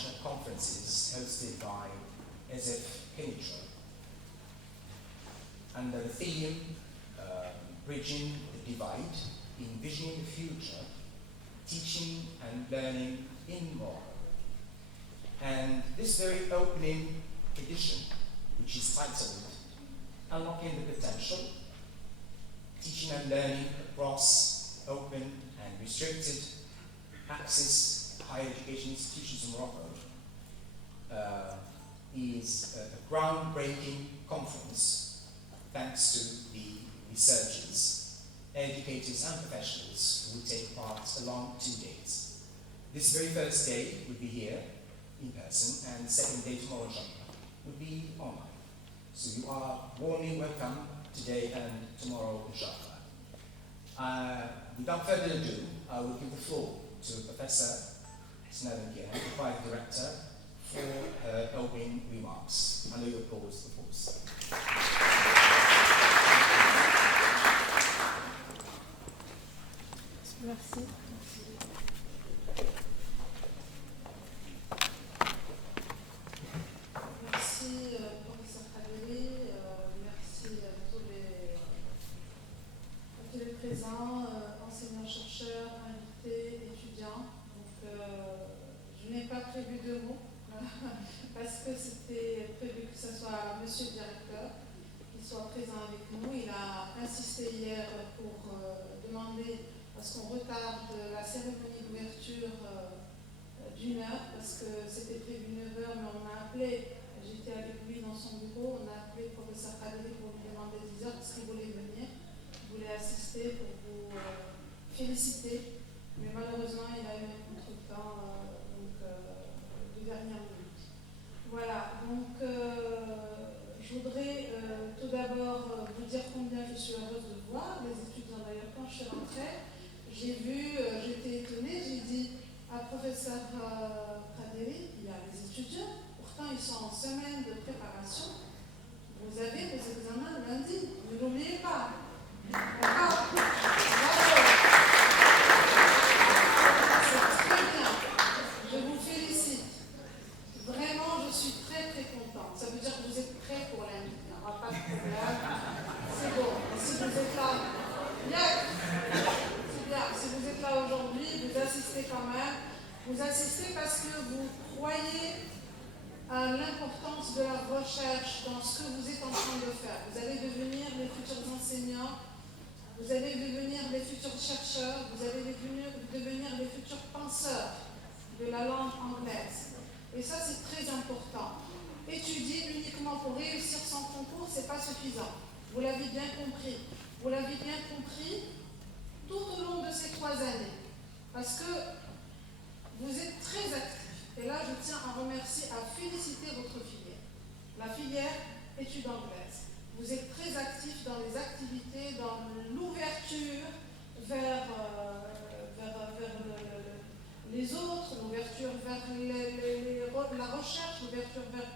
international conferences hosted by SF Kenitra under the theme Bridging the Divide, Envisioning the Future, Teaching and Learning in Morocco. And this very opening edition, which is titled Unlocking the Potential, Teaching and Learning Across Open and Restricted Access Higher Education Institutions in Morocco, is a groundbreaking conference thanks to the researchers, educators and professionals who take part along 2 days. This very first day would be here in person, and the second day tomorrow would be online. So you are warmly welcome today and tomorrow, inshallah. Without further ado, I will give the floor to Professor Hasna Benkian, the Vice Director, for her opening remarks. I know you applause the force. Merci. Présents, enseignants, chercheurs, invités, étudiants. Donc, je n'ai pas prévu de mots parce que c'était prévu que ce soit Monsieur le Directeur qui soit présent avec nous. Il a insisté hier pour demander à ce qu'on retarde la cérémonie d'ouverture d'1 heure parce que c'était prévu 9 heures, mais on a appelé, j'étais avec lui dans son bureau, on a appelé le professeur Kadri pour lui demander 10 heures parce qu'il voulait venir. Voulais assister pour vous féliciter, mais malheureusement il a eu un contretemps de dernière minute. Voilà, donc je voudrais tout d'abord vous dire combien je suis heureuse de vous voir. Les étudiants d'ailleurs, quand je suis rentrée, j'ai vu, j'étais étonnée, j'ai dit à professeur Kadri, il y a les étudiants, pourtant ils sont en semaine de préparation. Vous avez vos examens lundi, ne l'oubliez pas. D'accord. C'est très bien. Je vous félicite. Vraiment, je suis très très contente. Ça veut dire que vous êtes prêts pour lundi. Il n'y aura pas de problème. C'est bon. Si vous êtes là, c'est bien. Si vous êtes là aujourd'hui, vous assistez quand même. Vous assistez parce que vous croyez à l'importance de la recherche dans ce que vous êtes en train de faire. Vous allez devenir les futurs enseignants. Vous allez devenir les futurs chercheurs, vous allez devenir les futurs penseurs de la langue anglaise. Et ça, c'est très important. Étudier uniquement pour réussir son concours, ce n'est pas suffisant. Vous l'avez bien compris. Vous l'avez bien compris tout au long de ces 3 années. Parce que vous êtes très actifs. Et là, je tiens à remercier, à féliciter votre filière. La filière études anglaises. Vous êtes très actifs dans les activités, dans l'ouverture vers les autres, l'ouverture vers la recherche, l'ouverture vers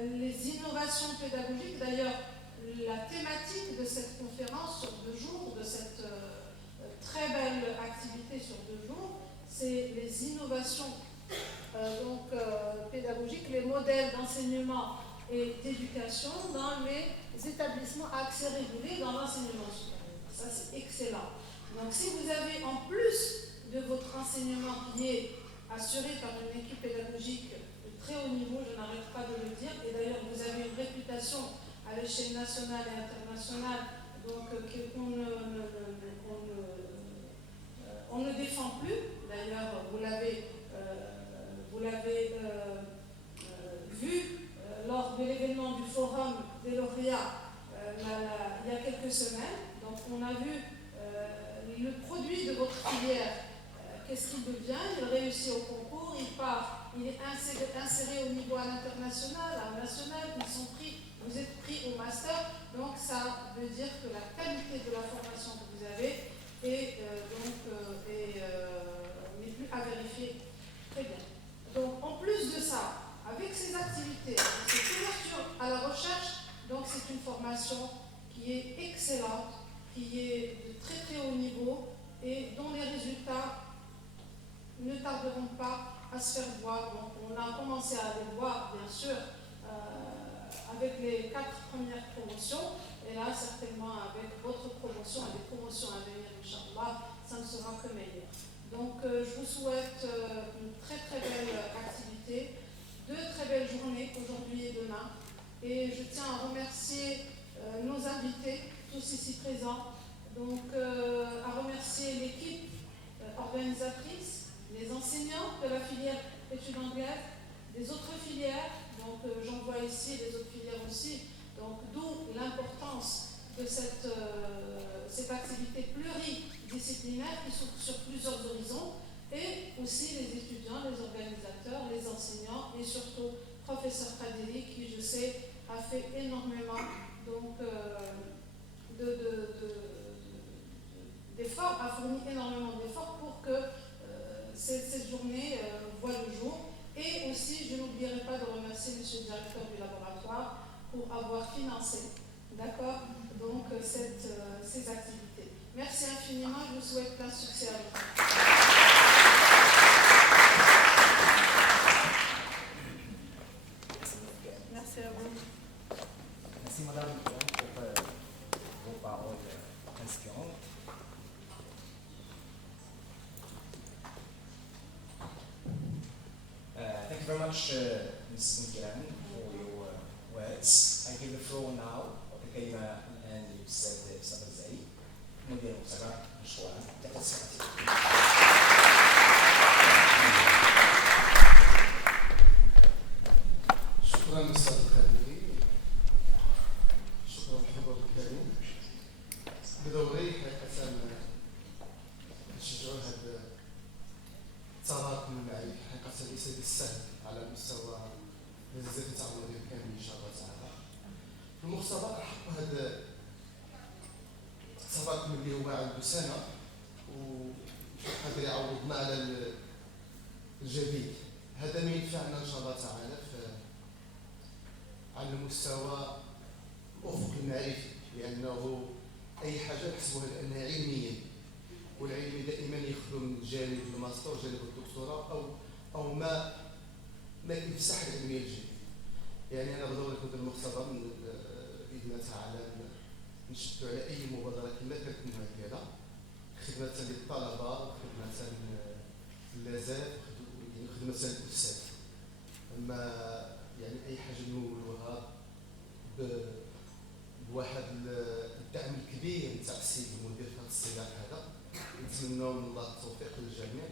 les innovations pédagogiques. D'ailleurs, la thématique de cette conférence sur 2 jours, de cette très belle activité sur 2 jours, c'est les innovations pédagogiques, les modèles d'enseignement et d'éducation dans les établissements à accès régulé dans l'enseignement supérieur. Ça, c'est excellent. Donc, si vous avez, en plus de votre enseignement qui est assuré par une équipe pédagogique de très haut niveau, je n'arrête pas de le dire, et d'ailleurs, vous avez une réputation à l'échelle nationale et internationale, donc on ne défend plus. D'ailleurs, vous l'avez vu lors de l'événement du Forum des lauréats il y a quelques semaines. Donc on a vu le produit de votre filière, qu'est-ce qu'il devient. Il réussit au concours, il part, il est inséré au niveau à l'international, à national, vous êtes pris au master. Donc ça veut dire que la qualité de la formation que vous avez n'est plus à vérifier. Très bien. Donc en plus de ça, avec ces activités, cette ouverture à la recherche, donc c'est une formation qui est excellente, qui est de très très haut niveau et dont les résultats ne tarderont pas à se faire voir. Donc on a commencé à les voir, bien sûr, avec les 4 premières promotions, et là certainement avec votre promotion et des promotions à venir, Inch'Allah, ça ne sera que meilleur. Donc je vous souhaite une très très belle activité, 2 très belles journées aujourd'hui et demain, et je tiens à remercier nos invités, tous ici présents, donc à remercier l'équipe organisatrice, les enseignants de la filière études anglaises, des autres filières, donc j'en vois ici les autres filières aussi, donc d'où l'importance de cette activité pluridisciplinaire qui s'ouvre sur plusieurs horizons, et aussi les étudiants, les organisateurs, les enseignants et surtout professeur Kadiri qui, je sais, a fait énormément donc, d'efforts, a fourni énormément d'efforts pour que cette journée voit le jour. Et aussi, je n'oublierai pas de remercier M. le directeur du laboratoire pour avoir financé, d'accord, donc ces activités. Merci infiniment, je vous souhaite plein succès à vous. Merci à vous. Merci Madame pour vos paroles inspirantes. Thank you very much, Mrs. Nkiran, for your words. I give the floor now لكلمة الآن للأستاذ أسامة الزاهي مدير مؤتمر مشروع التقديس. شكرا أستاذ الخالدي، شكرا الحضور الكريم. بدوري حقيقة نشجعوا هذا التراكم المعرفي، حقيقة ليس بالسهل على مستوى الجزائر التعاونية كامل إن شاء الله تعالى. المختبر حق هذا التراكم اللي هو عنده سنة وقادر يعوضنا على الجديد. هذا ما يدفعنا إن شاء الله تعالى على المستوى الأفق المعرفي، لأنه أي حاجة نحسبها لأنها علمية، والعلم دائما يخدم جانب الماستر جانب الدكتوراه أو ما يفسح العلمية الجديدة. يعني أنا بدور كنت المختبر بإذن الله تعالى نشدوا على أي مبادرة كما كانت مهدئة خدمة للطلبة، خدمة للآزاف، خدمة للأستاذ. أما يعني أي حاجة نولوها بواحد الدعم الكبير نتاع السيد المدير في هذا السياق هذا، نتمنوا من الله التوفيق للجميع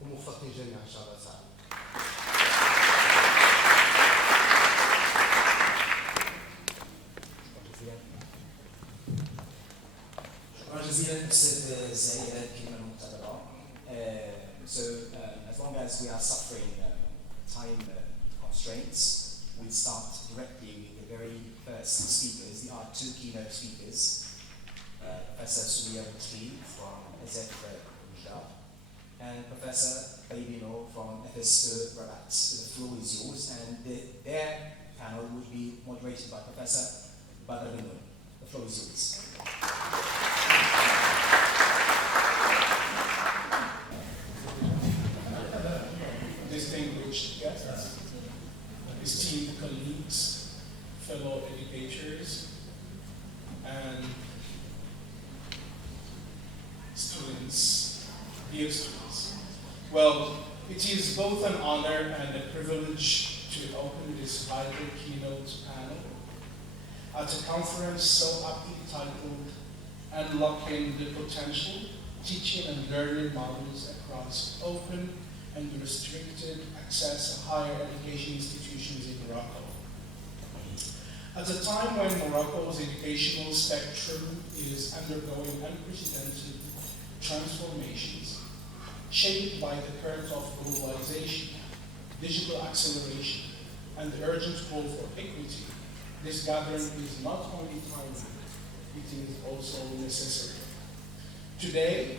وموفقين جميعا إن شاء الله تعالى. شكرا جزيلا أستاذ زاهي على الكلمة المعتبرة. So as long as we are suffering time constraints, we'll start directly with the very first speakers. There are 2 keynote speakers, Professor Souria Boutri from EZF Rujda and Professor Baybino from FSE Rabat. The floor is yours, and their panel will be moderated by Professor Badr Binoun. The floor is yours. Distinguished guests, esteemed colleagues, fellow educators, and students, dear students. Well, it is both an honor and a privilege to open this vital keynote panel at a conference so aptly titled Unlocking the Potential, Teaching and Learning Models Across Open and Restricted Access to Higher Education Institutions in Morocco. At a time when Morocco's educational spectrum is undergoing unprecedented transformations, shaped by the current of globalization, digital acceleration, and the urgent call for equity, this gathering is not only timely, it is also necessary. Today,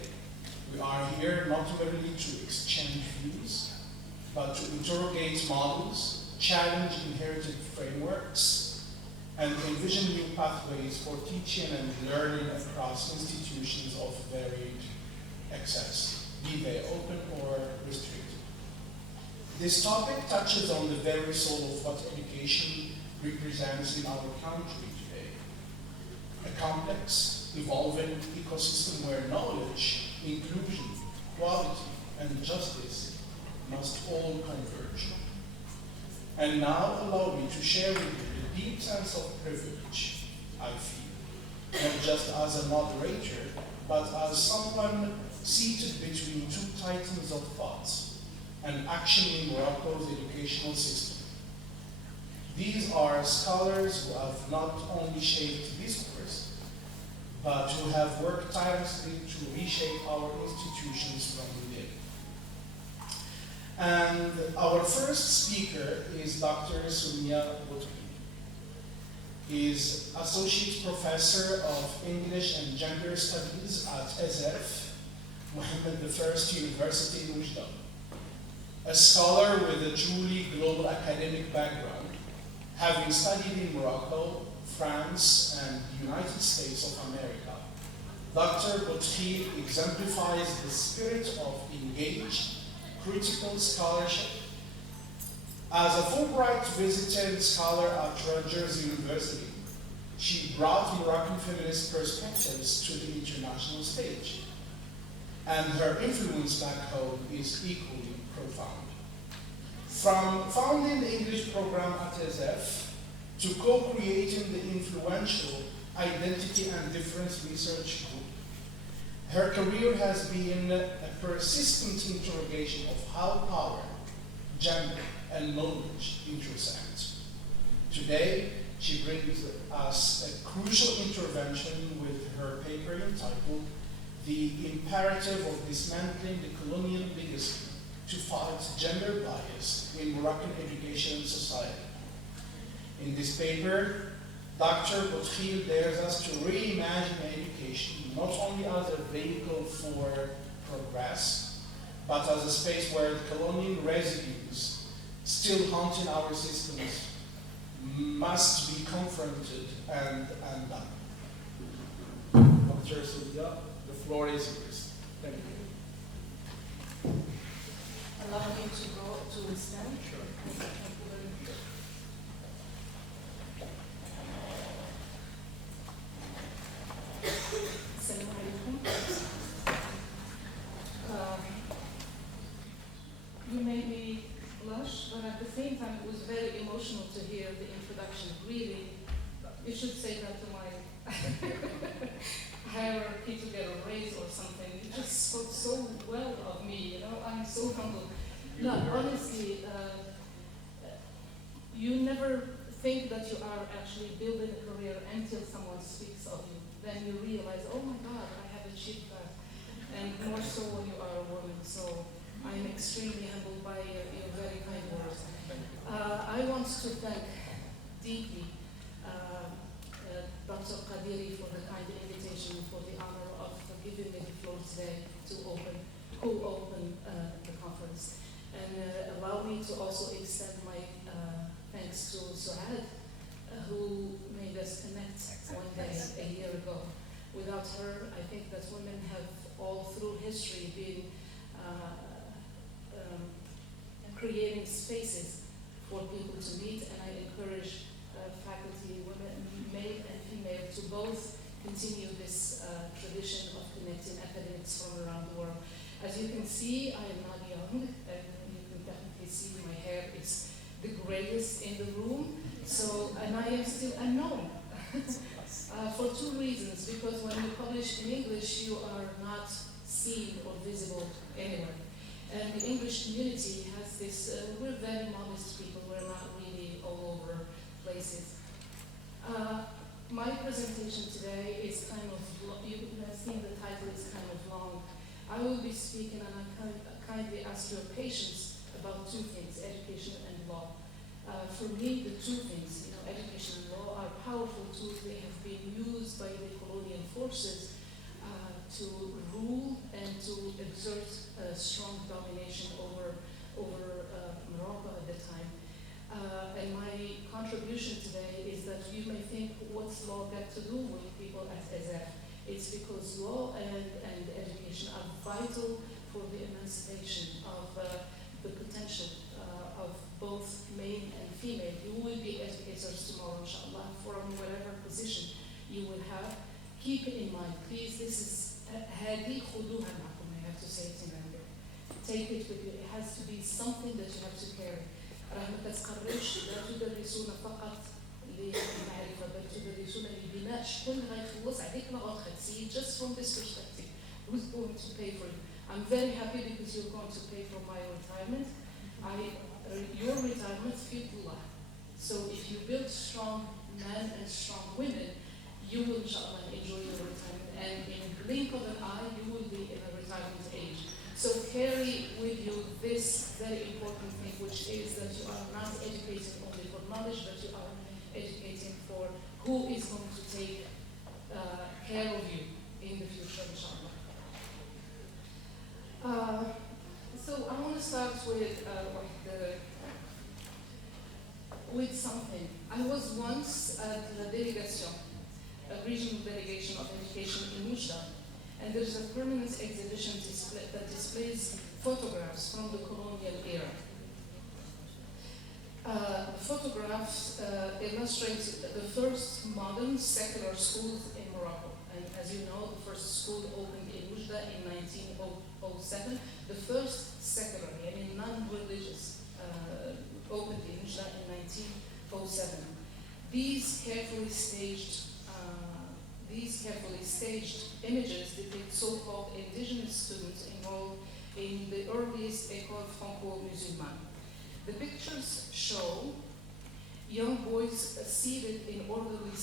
we are here not merely to exchange views, but to interrogate models, challenge inherited frameworks, and envision new pathways for teaching and learning across institutions of varied access, be they open or restricted. This topic touches on the very soul of what education represents in our country today. A complex, evolving ecosystem where knowledge, inclusion, quality, and justice must all converge. And now allow me to share with you the deep sense of privilege I feel, not just as a moderator, but as someone seated between two titans of thought and action in Morocco's educational system. These are scholars who have not only shaped discourse, but who have worked tirelessly to reshape our institutions from within. And our first speaker is Dr. Soumia Boutri. He is Associate Professor of English and Gender Studies at EZF, Mohammed I University in Oujda. A scholar with a truly global academic background, having studied in Morocco, France, and the United States of America, Dr. Boutri exemplifies the spirit of engaged, critical scholarship. As a Fulbright visiting scholar at Rutgers University, she brought Moroccan feminist perspectives to the international stage, and her influence back home is equally profound. From founding the English program at EZF to co-creating the influential Identity and Difference Research Group, her career has been a persistent interrogation of how power, gender, and knowledge intersect. Today, she brings us a crucial intervention with her paper entitled The Imperative of Dismantling the Colonial Legacy to Fight Gender Bias in Moroccan Education and Society. In this paper, Dr. Boutri dares us to reimagine education not only as a vehicle for progress, but as a space where the colonial residues still haunting our systems must be confronted and undone. Dr. Soumia, the floor is yours. Thank you. Allow me to go to stand. Sure. Assalamu alaikum. You made me blush, but at the same time it was very emotional to hear the introduction. Really, you should say that to my hierarchy to get a raise or something. You just spoke so well of me, you know, I'm so humbled. No, honestly, you never think that you are actually building a career until someone speaks of you. Then you realize, oh my God, I have achieved that. And more so when you are a woman. So I'm extremely humbled by your very kind words. I want to thank deeply Dr. Qadiri for the kind invitation, for the honor of giving me the floor today to co-open the conference. And allow me to also extend my thanks to Suad, who made us connect one day a year ago. Without her, I think that women have all through history been creating spaces for people to meet, and I encourage faculty, women, male and female, to both continue this tradition of connecting academics from around the world. As you can see, I am not young, and you can definitely see my hair is the grayest in the room, so, and I am still unknown. For two reasons, because when you publish in English, you are not seen or visible anywhere. And the English community has this, we're very modest people, we're not really all over places. My presentation today is kind of, you have seen the title is kind of long. I will be speaking, and I kindly ask your patience about two things, education and law. For me, the two things, education and law are powerful tools. They have been used by the colonial forces to rule and to exert strong domination over Morocco at the time. And my contribution today is that you may think, what's law got to do with people at EZF? It's because law and education are vital for the emancipation of the potential both male and female. You will be educators tomorrow, inshallah, from whatever position you will have. Keep it in mind, please. This is هذه خذوها معكم. I have to say it in Arabic. Take it with you. It has to be something that you have to carry. راه ما تتقررش لا تدرسون فقط للمعرفة بل تدرسون لبناء شكون غيخلص عليك لا غوتخيت. See it just from this perspective. Who's going to pay for it? I'm very happy because you're going to pay for my retirement. Your retirement في Allah. So if you build strong men and strong women, you will inshallah enjoy your retirement, and in a blink of an eye you will be in a retirement age. So carry with you this very important thing, which is that you are not educating only for knowledge, but you are educating for who is going to take care of you in the future, inshallah. So I want to start with something. I was once at the delegation, a regional delegation of education in Mujda, and there's a permanent exhibition that displays photographs from the colonial era. Photographs illustrate the first modern secular schools in Morocco. And as you know, the first school opened in Mujda in 1907. The first secular, I mean non-religious, opened in Mujda in 1907. These carefully staged images depict so-called indigenous students involved in the earliest École Franco-Musulmane. The pictures show young boys seated in orderly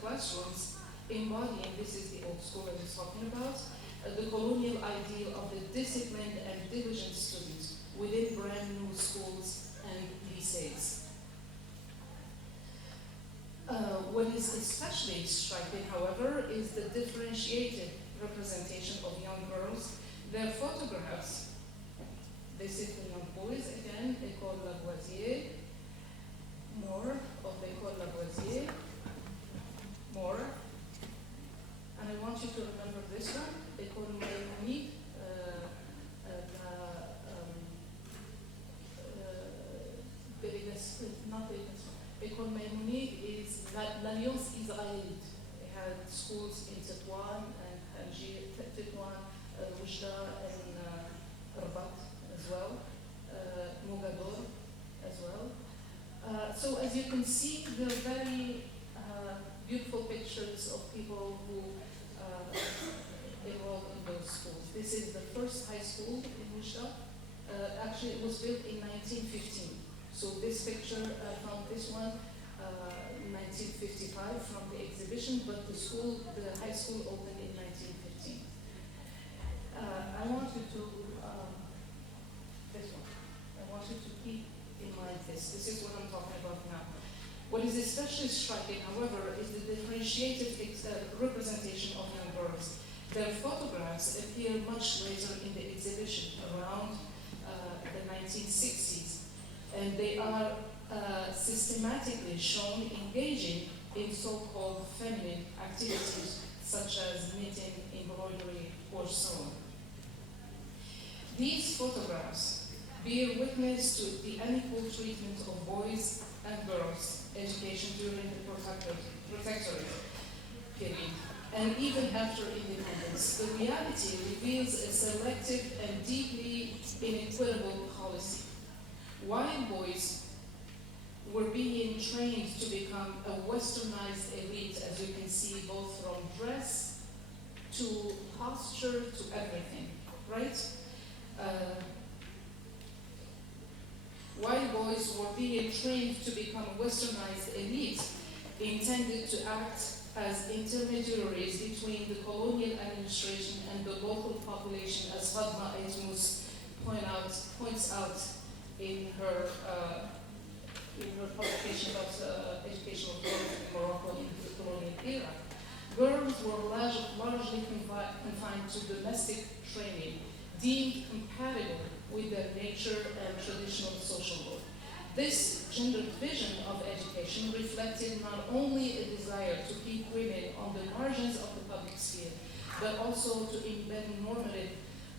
classrooms embodying, this is the old school I was talking about, the colonial ideal of the disciplined and diligent student within brand new schools and lycées. What is especially striking, however, is the differentiated representation of young girls. Their photographs, this is the young boys again, École Lavoisier, more of École Lavoisier, more, and I want you to remember this one, École Maïmonide, École Maïmonide is l'Alliance Israélite. It had schools in Tétouan and Tangier, Tétouan, Oujda, and Rabat as well, Mogador as well. So as you can see, there are very beautiful pictures of people who enrolled in those schools. This is the first high school in Oujda. Actually, it was built in 1915. So this picture, I found this one, 1955 from the exhibition, but the high school opened in 1915. I want you to, this one, I want you to keep in mind this. This is what I'm talking about now. What is especially striking, however, is the differentiated representation of young girls. Their photographs appear much later in the exhibition, around the 1960s, and they are systematically shown engaging in so-called feminine activities such as knitting, embroidery, or sewing. These photographs bear witness to the unequal treatment of boys and girls' education during the protectorate period, and even after independence. The reality reveals a selective and deeply inequitable policy. While boys were being trained to become a westernized elite, as you can see, both from dress to posture to everything, right? While boys were being trained to become a westernized elite, intended to act as intermediaries between the colonial administration and the local population, as Fatma Aitmus points out in her publication about educational growth in Morocco in the colonial era. Girls were largely confined to domestic training, deemed compatible with their nature and traditional social role. This gendered vision of education reflected not only a desire to keep women on the margins of the public sphere, but also to embed normative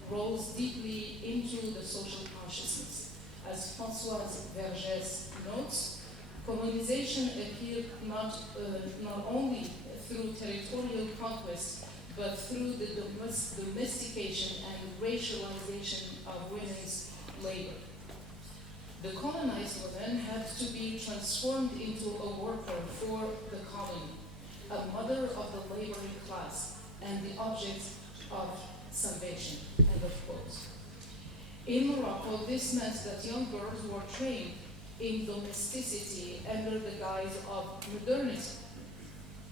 roles deeply into the social consciousness. As Françoise Vergès notes, colonization appeared not only through territorial conquest, but through the domestication and racialization of women's labor. The colonized woman had to be transformed into a worker for the colony, a mother of the laboring class, and the object of salvation, end of quote. In Morocco, this meant that young girls were trained in domesticity under the guise of modernity,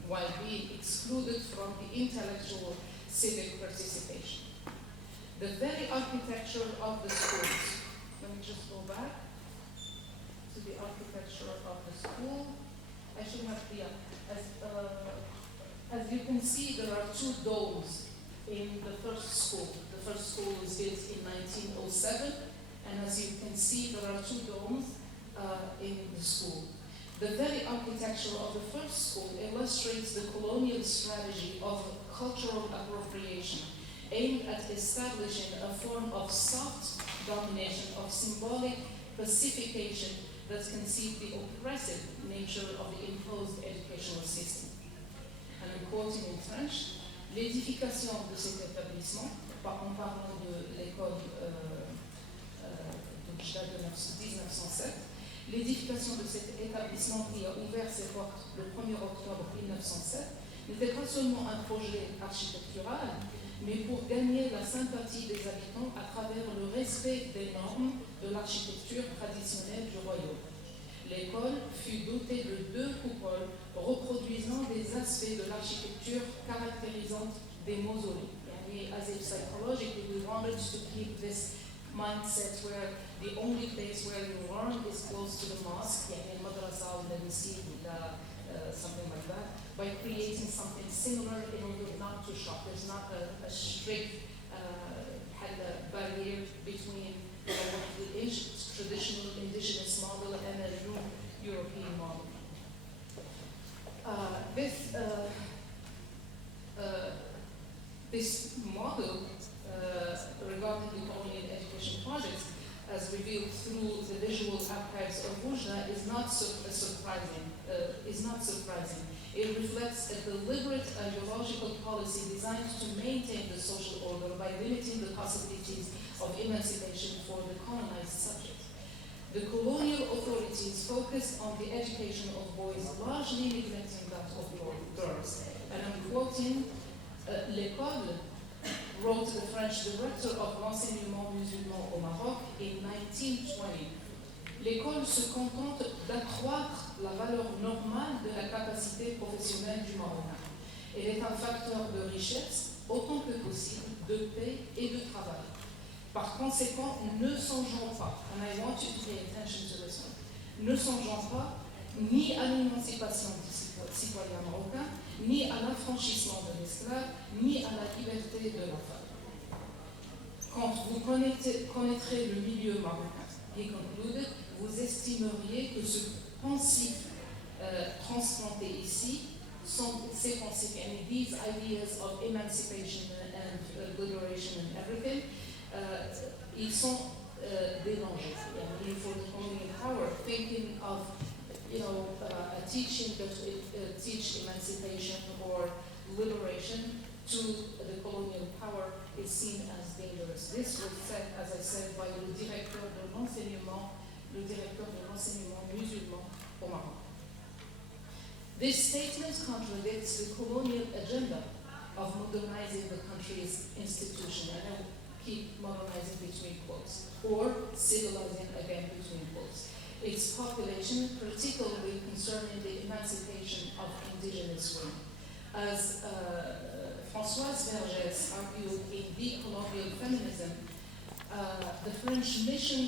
while being excluded from the intellectual civic participation. The very architecture of the schools, let me just go back to the architecture of the school. I should have the, as you can see, there are two domes in the first school. The first school was built in 1907, and as you can see, there are two domes in the school. The very architecture of the first school illustrates the colonial strategy of cultural appropriation, aimed at establishing a form of soft domination, of symbolic pacification that conceived the oppressive nature of the imposed educational system. And I'm quoting in French, l'édification de cet établissement, en parlant de l'école de 1907, l'édification de cet établissement qui a ouvert ses portes le 1er octobre 1907 n'était pas seulement un projet architectural, mais pour gagner la sympathie des habitants à travers le respect des normes de l'architecture traditionnelle du royaume. L'école fut dotée de 2 coupoles reproduisant des aspects de l'architecture caractérisante des mausolées. As if psychologically we wanted to keep this mindset where the only place where you learn is close to the mosque, madrasa or something like that, by creating something similar in order not to shock. There's not a strict barrier between the traditional indigenous model and a new European model. This model regarding the colonial education projects, as revealed through the visual archives of Oujda, is not surprising. It reflects a deliberate ideological policy designed to maintain the social order by limiting the possibilities of emancipation for the colonized subjects. The colonial authorities focused on the education of boys, largely neglecting that of girls. And I'm quoting L'École, wrote the French director of l'enseignement musulman au Maroc in 1920. L'école se contente d'accroître la valeur normale de la capacité professionnelle du Marocain. Elle est un facteur de richesse autant que possible, de paix et de travail. Par conséquent, ne songeons pas, and I want you to pay attention to this one, ne songeons pas ni à l'émancipation du citoyen marocain, ni à l'affranchissement de l'esclave, ni à la liberté de la femme. Quand vous connaîtrez le milieu marocain, he concluded, vous estimeriez que ce pensif transplanté ici, ces pensifs, and these ideas of emancipation and liberation and everything, ils sont des dangers. For the colonial power, thinking of a teaching that teach emancipation or liberation to the colonial power is seen as dangerous. This was said, as I said, by le directeur de l'enseignement musulman au Maroc. This statement contradicts the colonial agenda of modernizing the country's institution, and I will keep modernizing between quotes, or civilizing again between quotes. Its population, particularly concerning the emancipation of indigenous women. As Françoise Vergès argued in Decolonial Feminism, the French mission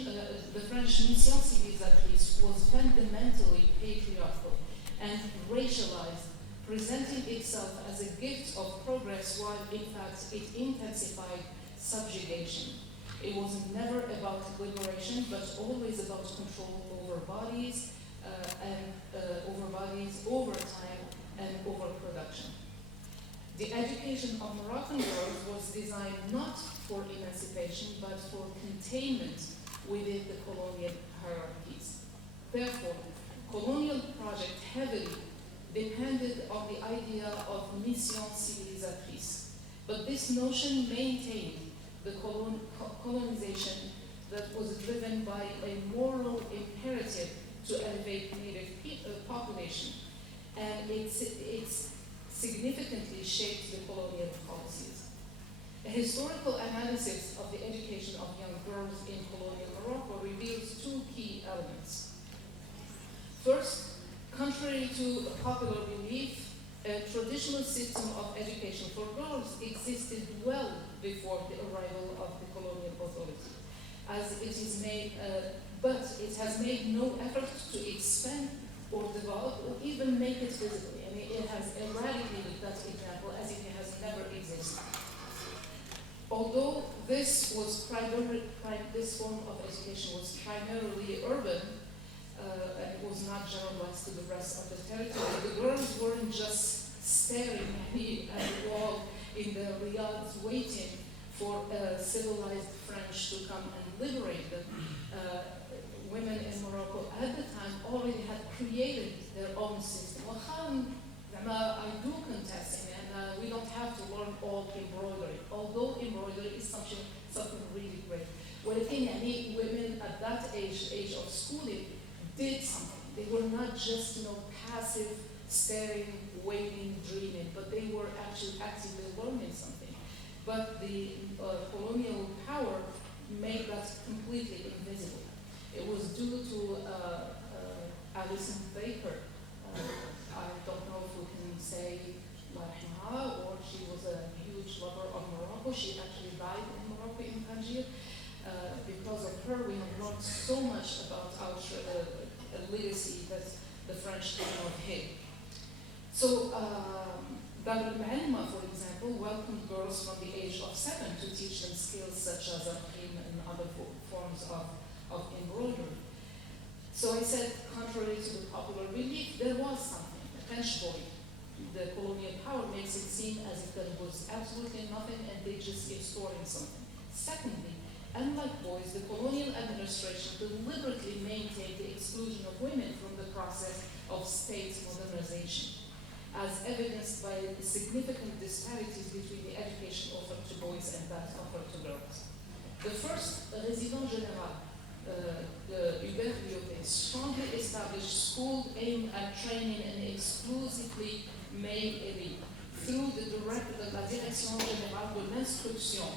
civilisatrice was fundamentally patriarchal and racialized, presenting itself as a gift of progress while in fact it intensified subjugation. It was never about liberation, but always about control over bodies, over time, and over production. The education of Moroccan girls was designed not for emancipation, but for containment within the colonial hierarchies. Therefore, colonial project heavily depended on the idea of mission civilisatrice. But this notion maintained the colonization that was driven by a moral imperative to elevate native population, and it significantly shaped the colonial policies. A historical analysis of the education of young girls in colonial Morocco reveals two key elements. First, contrary to popular belief, a traditional system of education for girls existed well before the arrival of the colonial authority, as it is made, but it has made no effort to expand or develop or even make it visible. I mean, it has eradicated that example as if it has never existed. Although this form of education was primarily urban, and it was not generalized to the rest of the territory, the girls weren't just staring at the wall in the Riyadh waiting for civilized French to come and liberate them. Women in Morocco at the time already had created their own system. I do contest, and we don't have to learn all embroidery, although embroidery is something really great. Women at that age of schooling did something. They were not just passive, staring, waiting, dreaming, but they were actually actively learning something. But the colonial power made that completely invisible. It was due to Alison Baker. I don't know if we can say Rahma, or she was a huge lover of Morocco. She actually died in Morocco, in Tangier. Because of her, we have learned so much about our legacy that the French did not hate. So, Dar al-Ma'alma, for example, welcomed girls from the age of 7 to teach them skills such as al-qim and other forms of embroidery. So I said, contrary to the popular belief, there was something. A French boy, the colonial power makes it seem as if there was absolutely nothing and they just extorting something. Secondly, unlike boys, the colonial administration deliberately maintained the exclusion of women from the process of state modernization, as evidenced by the significant disparities between the education offered to boys and that offered to girls. The first Résident Général, Hubert Lyautey, strongly established schools aimed at training an exclusively male elite through la Direction Générale de l'Instruction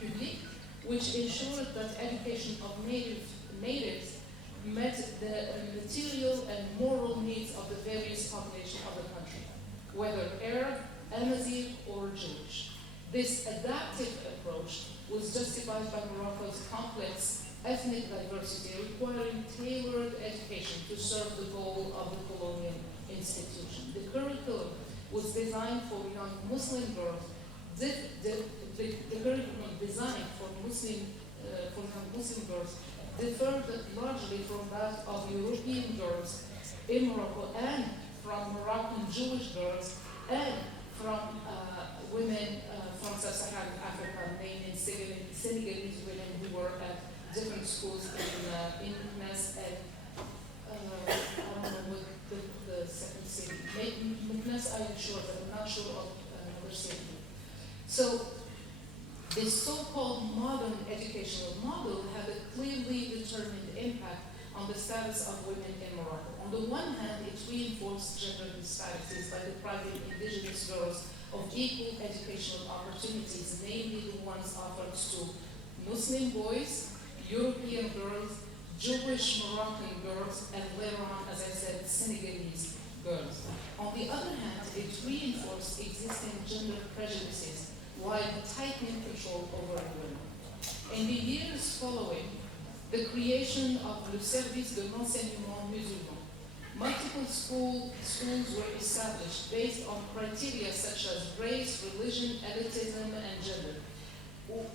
Publique, which ensured that education of natives met the material and moral needs of the various populations of the country, whether Arab, Amazigh, or Jewish. This adaptive approach was justified by Morocco's complex ethnic diversity, requiring tailored education to serve the goal of the colonial institution. The curriculum was designed for young Muslim girls. The curriculum designed for young Muslim girls differed largely from that of European girls in Morocco and from Moroccan Jewish girls and from women from sub-Saharan Africa, mainly Senegalese women who were at different schools in Meknes and I don't know what the second city. Meknes, I'm sure, but I'm not sure of another city. So this so-called modern educational model had a clearly determined impact on the status of women in Morocco. On the one hand, it reinforced gender disparities by depriving indigenous girls of equal educational opportunities, namely the ones offered to Muslim boys, European girls, Jewish Moroccan girls, and later on, as I said, Senegalese girls. On the other hand, it reinforced existing gender prejudices while tightening control over women. In the years following the creation of Le Service de l'Enseignement Musulman, multiple schools were established based on criteria such as race, religion, elitism, and gender.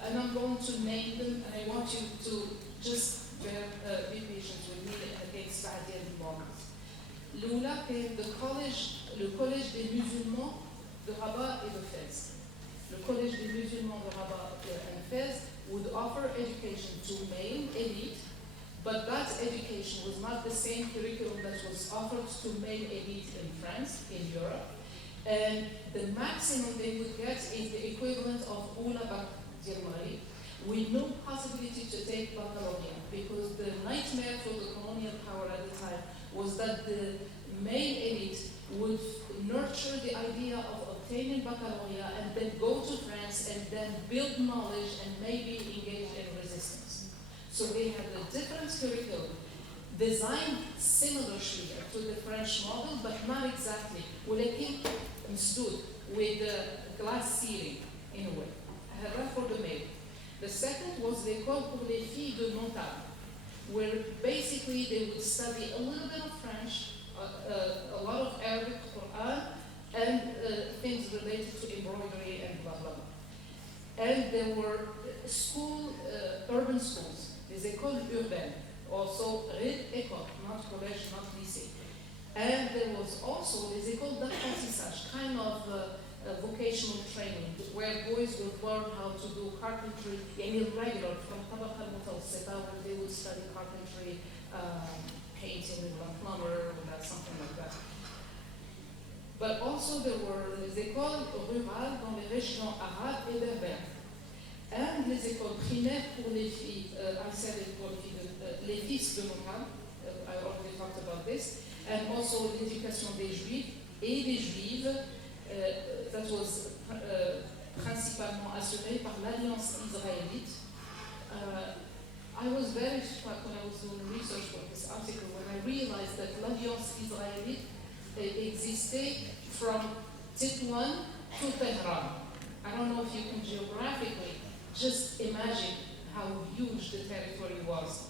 And I'm going to name them, and I want you to just be patient with me against Badia Moments. L'Oula est le Collège des Musulmans de Rabat et de Fès. Le Collège des Musulmans de Rabat and Fès would offer education to male elite But that education was not the same curriculum that was offered to male elite in France, in Europe. And the maximum they would get is the equivalent of Oula Bac Dirmari, with no possibility to take baccalaureate, because the nightmare for the colonial power at the time was that the male elite would nurture the idea of obtaining baccalaureate and then go to France and then build knowledge and maybe engage in resistance. So they had a different curriculum, designed similarly to the French model, but not exactly. ولكن مسدود with a glass ceiling in a way. هذا for the male. The second was l'école pour les filles de notables, where basically they would study a little bit of French, a lot of Arabic, Quran, and things related to embroidery and blah blah blah. And there were urban schools, les écoles urbaines, also école, not college, not lycée. And there was also les écoles d'apprentissage, kind of vocational training, where boys would learn how to do carpentry, regular from طبقة المتوسطة, where they would study carpentry, painting, plumber, something like that. But also there were les écoles rurales dans les régions arabes et berbères. And les écoles primaires pour les filles, I said it for les fils de notables, I already talked about this, and also l'éducation des juifs et des juives, that was principalement assurée par l'Alliance israélite. I was very struck when I was doing research for this article when I realized that l'Alliance israélite existed from Tétouan to Tehran. I don't know if you can geographically just imagine how huge the territory was.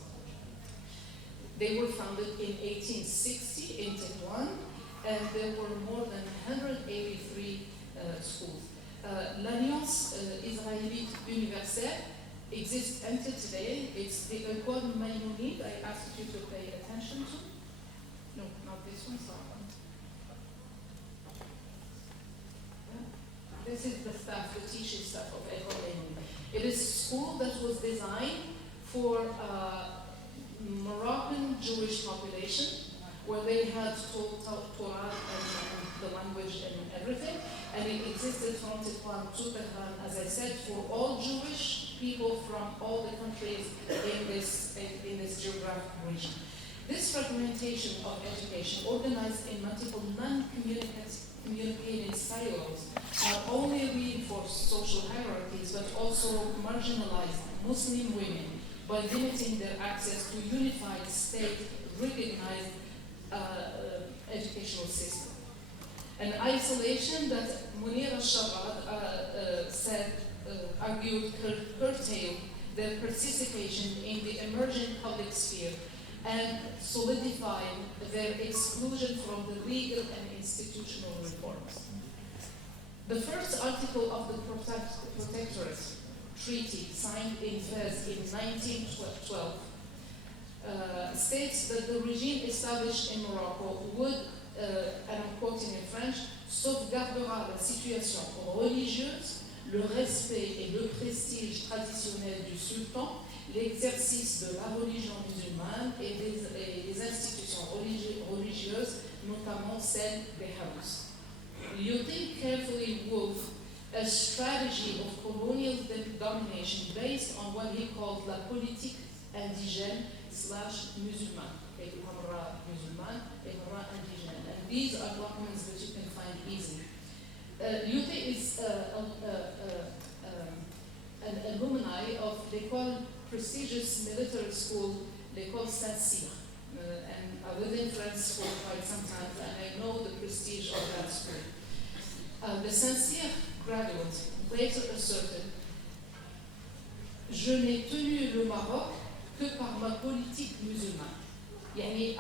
They were founded in 1860 in Tétouan, and there were more than 183 schools. L'Alliance Israélite Universelle exists until today. It's the École Maïmonide I asked you to pay attention to. No, not this one, sorry. This is the staff, the teaching staff of École Maïmonide. It is a school that was designed for Moroccan Jewish population, where they had Torah and the language and everything, and it existed from Tétouan to Tehran, as I said, for all Jewish people from all the countries in this geographic region. This fragmentation of education, organized in multiple non-communicating silos, not only reinforced social hierarchies, but also marginalized Muslim women by limiting their access to unified state-recognized educational system. An isolation that Munir al-Shabab argued curtailed their participation in the emerging public sphere and solidifying their exclusion from the legal and institutional reforms. The first article of the Protectorate Treaty, signed in Fez in 1912, states that the regime established in Morocco would, and I'm quoting in French, sauvegardera la situation religieuse, le respect et le prestige traditionnel du sultan, l'exercice de la religion musulmane et des institutions religieuses, notamment celle des Haus. Lyoté carefully wove a strategy of colonial domination based on what he called la politique indigène / musulmane. And these are documents that you can find easily. Lyoté is an alumni of the prestigious military school, l'école Saint-Cyr. And I lived in France for quite some time, and I know the prestige of that school. The Saint-Cyr graduate later asserted, je n'ai tenu le Maroc que par ma politique musulmane. Yani,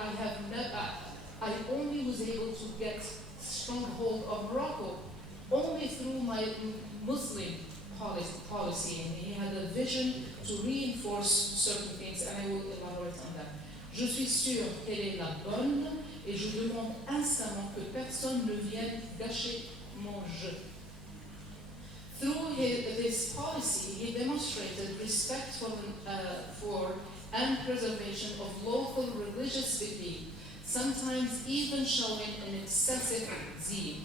I only was able to get stronghold of Morocco only through my Muslim policy, and he had a vision to reinforce certain things, and I will elaborate on that. Je suis sûre qu'elle est la bonne, et je demande instamment que personne ne vienne gâcher mon jeu. Through this policy, he demonstrated respect for and preservation of local religious belief, sometimes even showing an excessive zeal.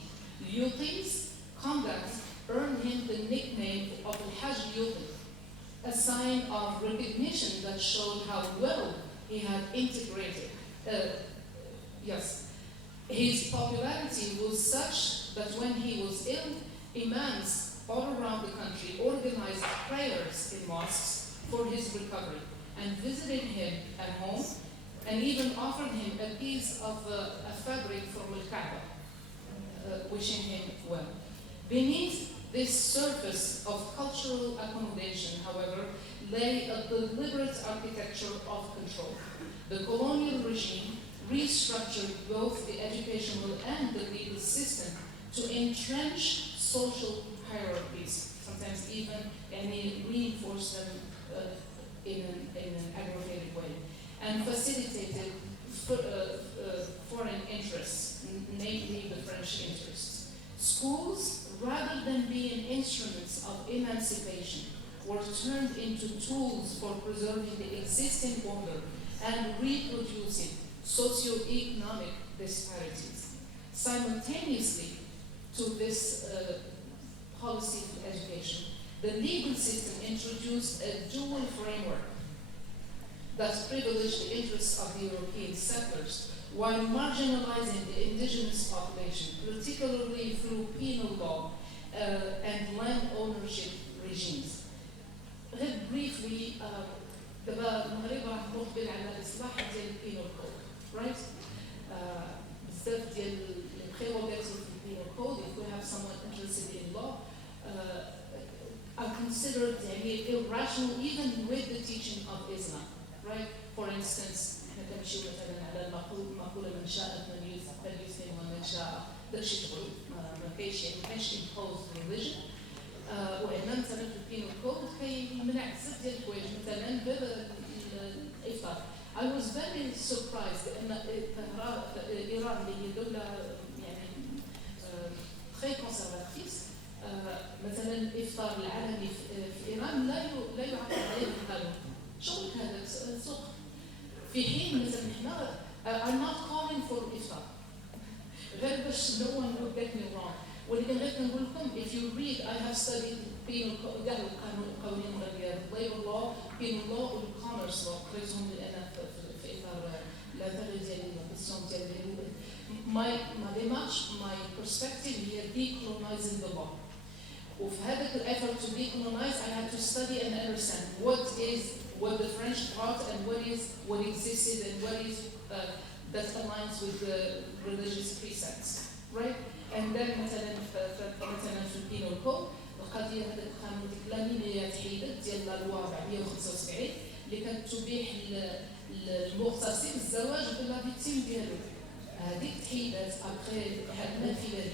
Liyuti's conduct earned him the nickname of Al-Hajj Liyuti, a sign of recognition that showed how well he had integrated. His popularity was such that when he was ill, imams all around the country organized prayers in mosques for his recovery and visited him at home and even offered him a piece of a fabric from Al-Kaaba, wishing him well. Beneath this surface of cultural accommodation, however, lay a deliberate architecture of control. The colonial regime restructured both the educational and the legal system to entrench social hierarchies, sometimes even reinforce them in an aggravated way, and facilitated foreign interests, namely the French interests. Schools, rather than being instruments of emancipation, were turned into tools for preserving the existing order and reproducing socioeconomic disparities. Simultaneously to this policy of education, the legal system introduced a dual framework that privileged the interests of the European settlers while marginalizing the indigenous population, particularly through penal law and land ownership regimes. غير briefly, دابا المغرب راح مقبل على إصلاح ديال البينال كود, right? بزاف ديال البريروغاتيف في البينال كود, if we have someone interested in law, are considered irrational even with the teaching of Islam, right? For instance, احنا كنمشيو مثلا على المقولة من شاء فليسلم ومن شاء داكشي تبغي, ما كاينش imposed religion. وعندنا مثلا في البينال كود كيمنع بزاف ديال الحوايج, مثلا باب الافطار. I was very surprised بان ايران اللي هي دولة يعني très conservatrice, مثلا الافطار العالمي في ايران لا يعقد عليه القانون. شغلك هذا سوق. في حين مثلا احنا I'm not calling for الافطار. غير باش no one would get me wrong. ولكن غير كنقول لكم, if you read, I have studied penal كاع القوانين المغربية, labor law, penal law و commerce law, قريتهم أنا في إطار لا تغيير ديال القسم ديال my démarche, my perspective هي decolonizing the law. وفي هذاك الeffort to decolonize, I had to study and understand what the French taught and what existed and what is that aligns with the religious precepts, right? And then مثلا في البينال كود القضيه هذاك القانون ديك لامينيات حيدت ديال لا لوا 475 اللي كانت تبيح للمغتصب الزواج بلا فيكتيم ديالو. هذيك تحيدات ابخي هاد النافذه.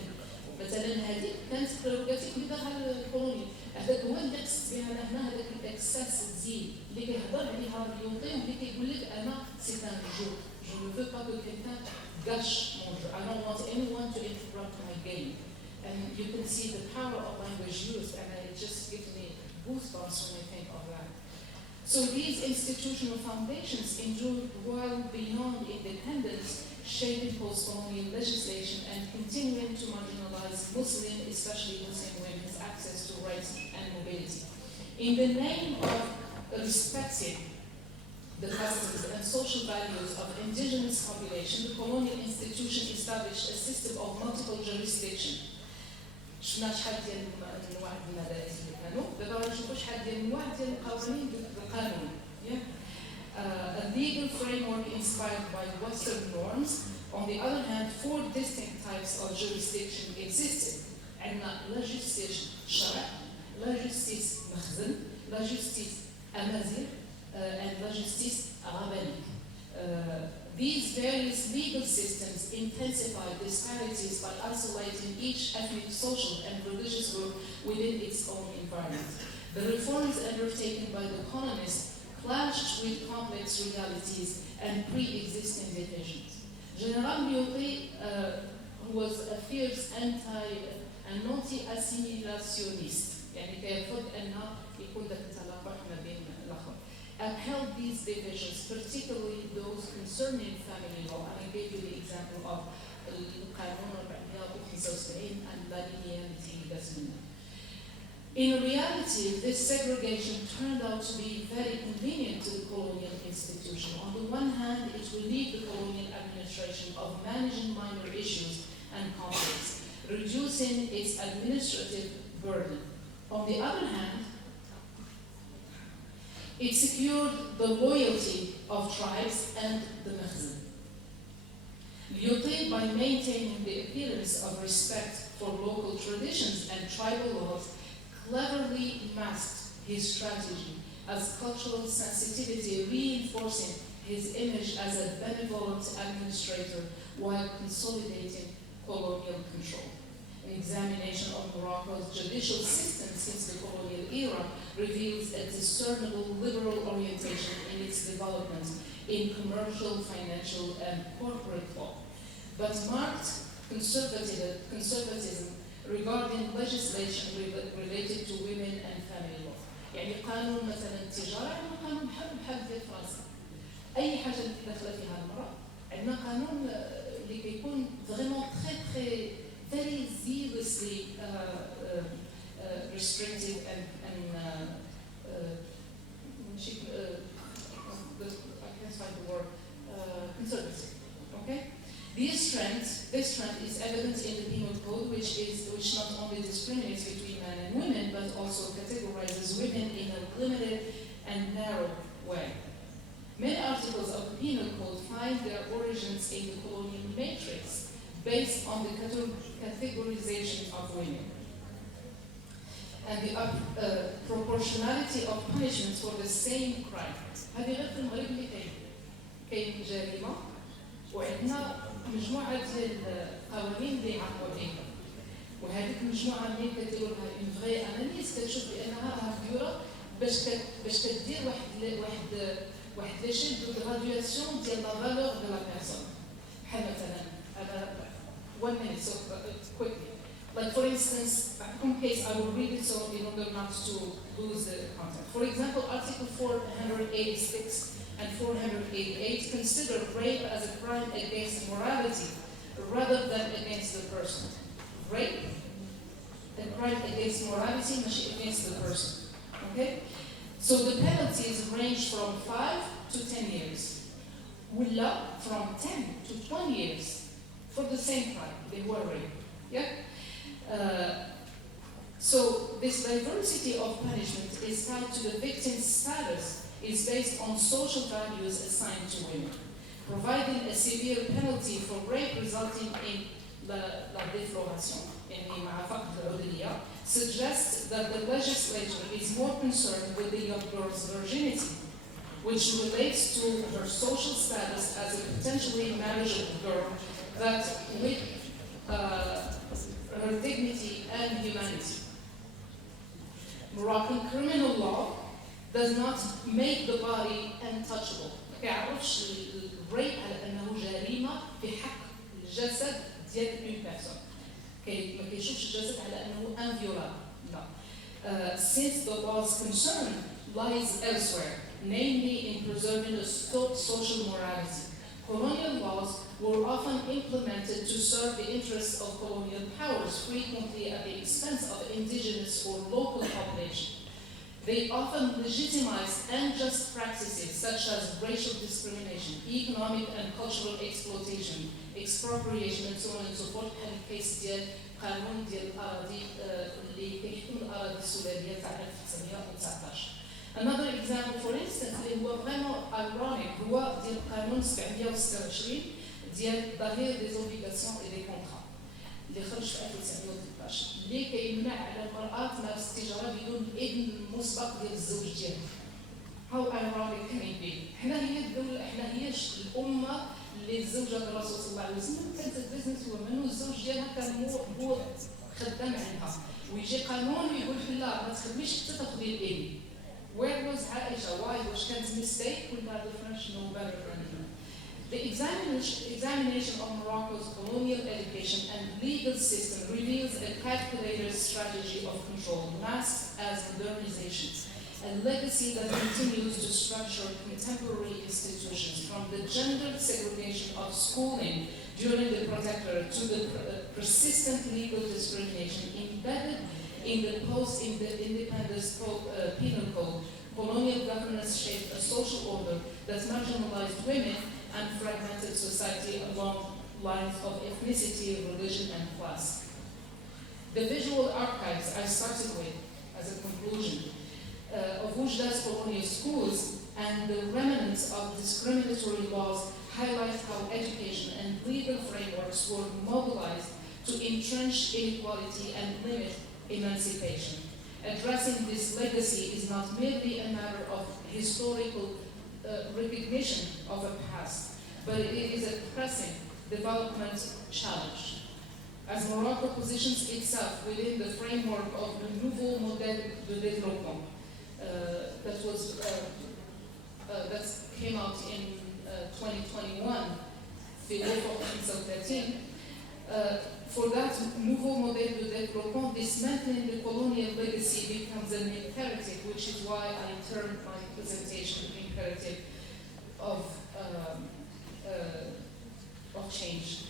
مثلا هذيك كانت بريروغاتيف اللي دارها الكولوني. هذاك هو اللي قصت بها هنا هذاك الاكساس الزين اللي كيهضر عليها اليوطي واللي كيقول لك انا سي ان جو. Je ne veux pas que quelqu'un gâche mon jeu. I don't want anyone to interrupt my game. And you can see the power of language used, and it just gives me goosebumps when I think of that. So these institutional foundations endured well beyond independence, shaping post-colonial legislation and continuing to marginalize Muslim, especially Muslim women's access to rights and mobility. In the name of respecting the customs and social values of indigenous population, the colonial institution established a system of multiple jurisdiction. شفنا شحال ديال انواع المدارس اللي كانوا, دابا غنشوفوا شحال ديال انواع ديال القوانين بالقانون. A legal framework inspired by Western norms. On the other hand, 4 distinct types of jurisdiction existed. عندنا la justice شرع, la justice مخزن, la justice amazigh, and la justice rabbinique. These various legal systems intensified disparities by isolating each ethnic, social, and religious group within its own environment. The reforms undertaken by the colonists clashed with complex realities and pre-existing divisions. General Liyuti was a fierce anti-assimilationist, يعني كيرفض أن يكون ذاك التلاقح ما بين الآخر. upheld these divisions, particularly those concerning family law. And I gave you the example of القانون 475 and la lignée d'Asmina. In reality, this segregation turned out to be very convenient to the colonial institution. On the one hand, it relieved the colonial administration of managing minor issues and conflicts, reducing its administrative burden. On the other hand, it secured the loyalty of tribes and the Makhzen. Lyoté, by maintaining the appearance of respect for local traditions and tribal laws, cleverly masked his strategy as cultural sensitivity, reinforcing his image as a benevolent administrator while consolidating colonial control. An examination of Morocco's judicial system since the colonial era reveals a discernible liberal orientation in its development in commercial, financial, and corporate law, but marked conservatism regarding legislation related to women and family law. يعني قانون مثلا التجارة عندنا قانون حرب في فرنسا. أي حاجة داخلة فيها المرأة عندنا قانون اللي كيكون vraiment très very zealously restrictive and I can't find the word, conservative. Okay? This trend is evident in the penal code, which not only discriminates between men and women, but also categorizes women in a limited and narrow way. Many articles of the penal code find their origins in the colonial matrix, based on the categorization of women. And the proportionality of punishments for the same crime. هذه غير في المغرب اللي كاين جريمة وعندنا مجموعة ديال القوانين اللي يعاقبوا عليها. وهذيك المجموعة اللي كديروا لها اون فغي اناليز كتشوف بأنها راها فيورا باش كدير واحد ليشيل دو غرادياسيون ديال لا فالور دو لا بيرسون. بحال مثلا one minute, so quickly. Like for instance, in case I will read it so in order not to lose the content. For example, Article 486 and 488 consider rape as a crime against morality rather than against the person. Rape, a crime against morality, not against the person. Okay? So the penalties range from 5 to 10 years. Willa from 10 to 20 years for the same crime, they were raped. Yeah? So this diversity of punishment is tied to the victim's status, is based on social values assigned to women, providing a severe penalty for rape resulting in la défloration, suggests that the legislature is more concerned with the young girl's virginity, which relates to her social status as a potentially marriageable girl, that with her dignity and humanity. Moroccan criminal law does not make the body untouchable. ما كيعرفش الريب على انه جريمه في حق الجسد ديال une personne. ما كيشوفش الجسد على انه inviolable. No. Since the law's concern lies elsewhere, namely in preserving the social morality. Colonial laws were often implemented to serve the interests of colonial powers, frequently at the expense of indigenous or local population. They often legitimized unjust practices such as racial discrimination, economic and cultural exploitation, expropriation, and so on and so forth. And case ديال قانون ديال الأراضي اللي كيحكم الأراضي السودانية تاع 1919. Another example, for instance, اللي هو vraiment ironic هو ديال قانون 726 ديال ظهير des obligations et des contrats اللي خرج في 1913 اللي كيمنع على المرأة تمارس التجارة بدون إذن مسبق ديال الزوج ديالها. How ironic can it be؟ حنا هي الدولة، حنا هي الأمة اللي الزوجة الرسول صلى الله عليه وسلم كانت بيزنس وومن والزوج ديالها كان هو خدام عندها، ويجي قانون ويقول لا ما تخدميش حتى تاخذي الإذن. Where was Aisha? Why? Was she a mistake? We got the French know better than her. The examination of Morocco's colonial education and legal system reveals a calculated strategy of control, masked as modernization. a legacy that continues to structure contemporary institutions, from the gendered segregation of schooling during the Protectorate to the persistent legal discrimination embedded in the post-independence penal code. Colonial governance shaped a social order that marginalized women and fragmented society along lines of ethnicity, religion, and class. The visual archives I started with as a conclusion of Oujda's colonial schools and the remnants of discriminatory laws highlight how education and legal frameworks were mobilized to entrench inequality and limit emancipation. Addressing this legacy is not merely a matter of historical recognition of a past, but it is a pressing development challenge. As Morocco positions itself within the framework of the Nouveau Modèle de Développement that came out in 2021, so 13, for that Nouveau Modèle de Développement, dismantling the colonial legacy becomes an imperative, which is why I termed my presentation imperative of change.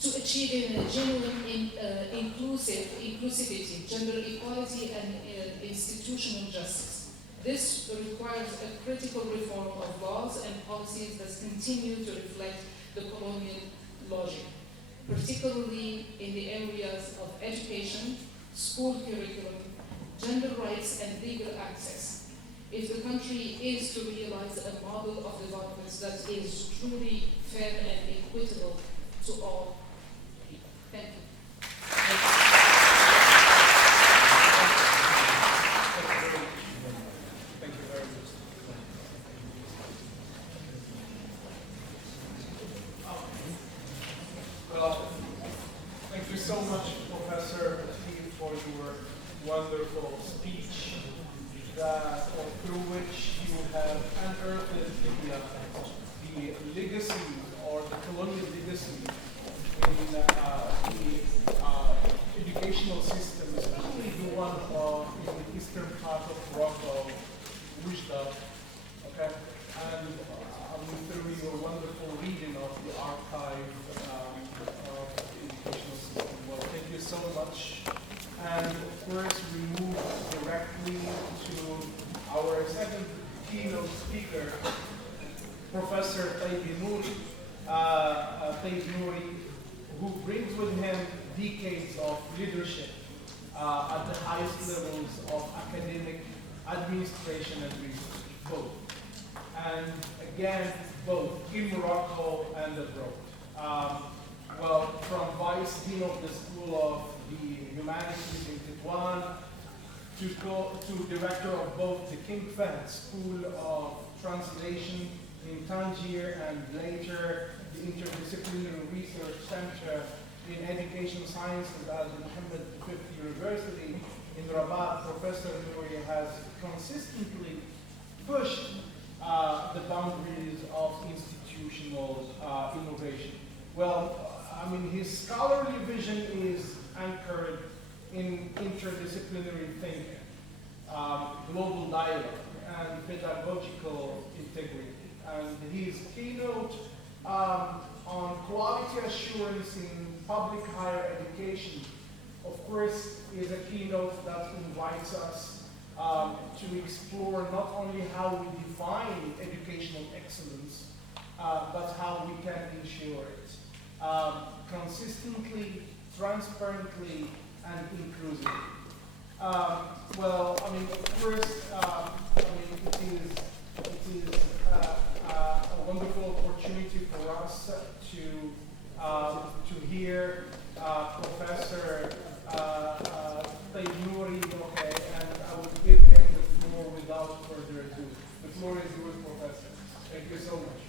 To achieve a genuine inclusivity, gender equality, and institutional justice. This requires a critical reform of laws and policies that continue to reflect the colonial logic, particularly in the areas of education, school curriculum, gender rights, and legal access. If the country is to realize a model of development that is truly fair and equitable to all people. Thank you. Thank you very much. Well, thank you so much, Professor Steve, for your wonderful speech, through which you have unearthed the legacy or the colonial legacy in the educational system, especially the one in the eastern part of Morocco, Oujda, okay? And through your wonderful reading of the archive of the educational system. Well, thank you so much. And of course, we move directly to our second keynote speaker, Professor Taib Nouri, who brings with him decades of leadership at the highest levels of academic, administration, and research, both. And again, both in Morocco and abroad. Well, from Vice Dean of the School of the Humanities in Tétouan to Director of both the King Fahd School of Translation in Tangier and later the Interdisciplinary Research Center in Education Sciences at the Mohammed V University in Rabat. Professor Nouri has consistently pushed the boundaries of institutional innovation. Well, I mean, his scholarly vision is anchored in interdisciplinary thinking, global dialogue, and pedagogical integrity. And his keynote on quality assurance in public higher education, of course, is a keynote that invites us to explore not only how we define educational excellence, but how we can ensure it consistently, transparently, and inclusively. Well, I mean, of course, it is a wonderful opportunity for us to hear Professor Taib Nouri, okay, and I will give him the floor without further ado. The floor is yours, Professor. Thank you so much.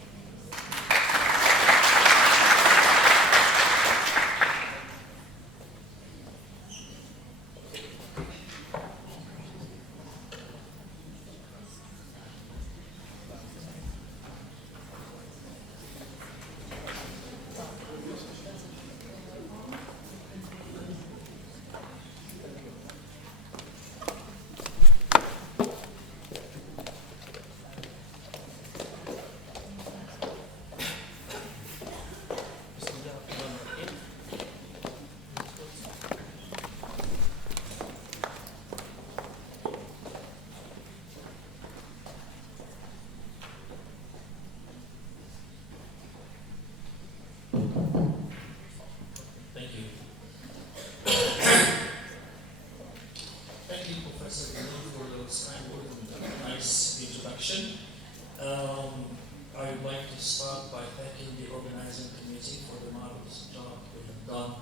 I would like to start by thanking the organizing committee for the marvelous job they have done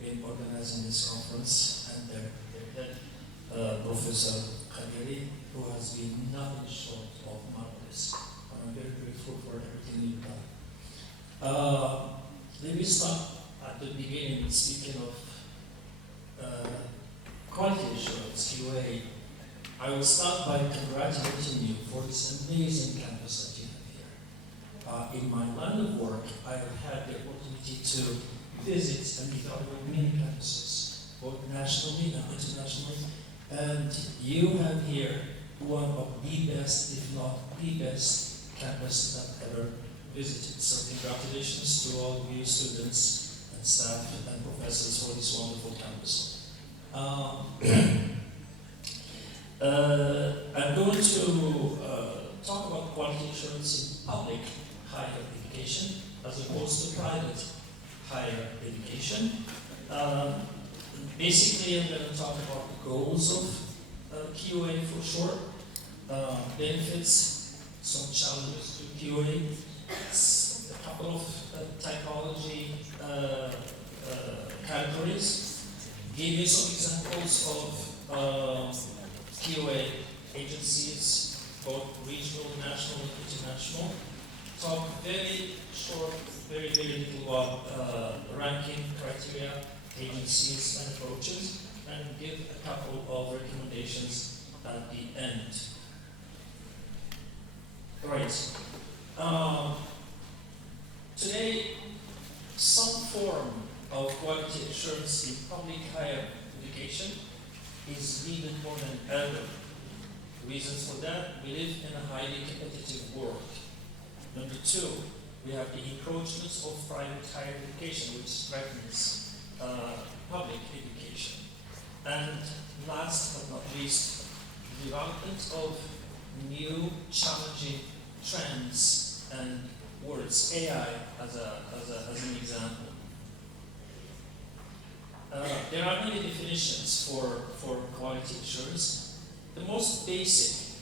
in organizing this conference, and their head, Professor Khadiri, who has been nothing short of marvelous. I'm very grateful for everything you've done. Let me start at the beginning, speaking of quality assurance, QA. I will start by congratulating you for this amazing campus that you have here. In my line of work, I have had the opportunity to visit and evaluate many campuses, both nationally and internationally, and you have here one of the best, if not the best, campus that I've ever visited. So congratulations to all of you students and staff and professors for this wonderful campus. I'm going to talk about quality assurance in public higher education as opposed to private higher education. Basically, I'm going to talk about the goals of QA for short, benefits, some challenges to QA, a couple of typology categories, give you some examples of QA agencies, both regional, national, and international. Talk very short, very little about ranking criteria, agencies, and approaches, and give a couple of recommendations at the end. Right. Today, some form of quality assurance in public higher education is needed more than ever. Reasons for that: we live in a highly competitive world. Number two, we have the encroachments of private higher education, which threatens public education. And last but not least, the development of new challenging trends and words, AI as an example. There are many definitions for quality assurance. The most basic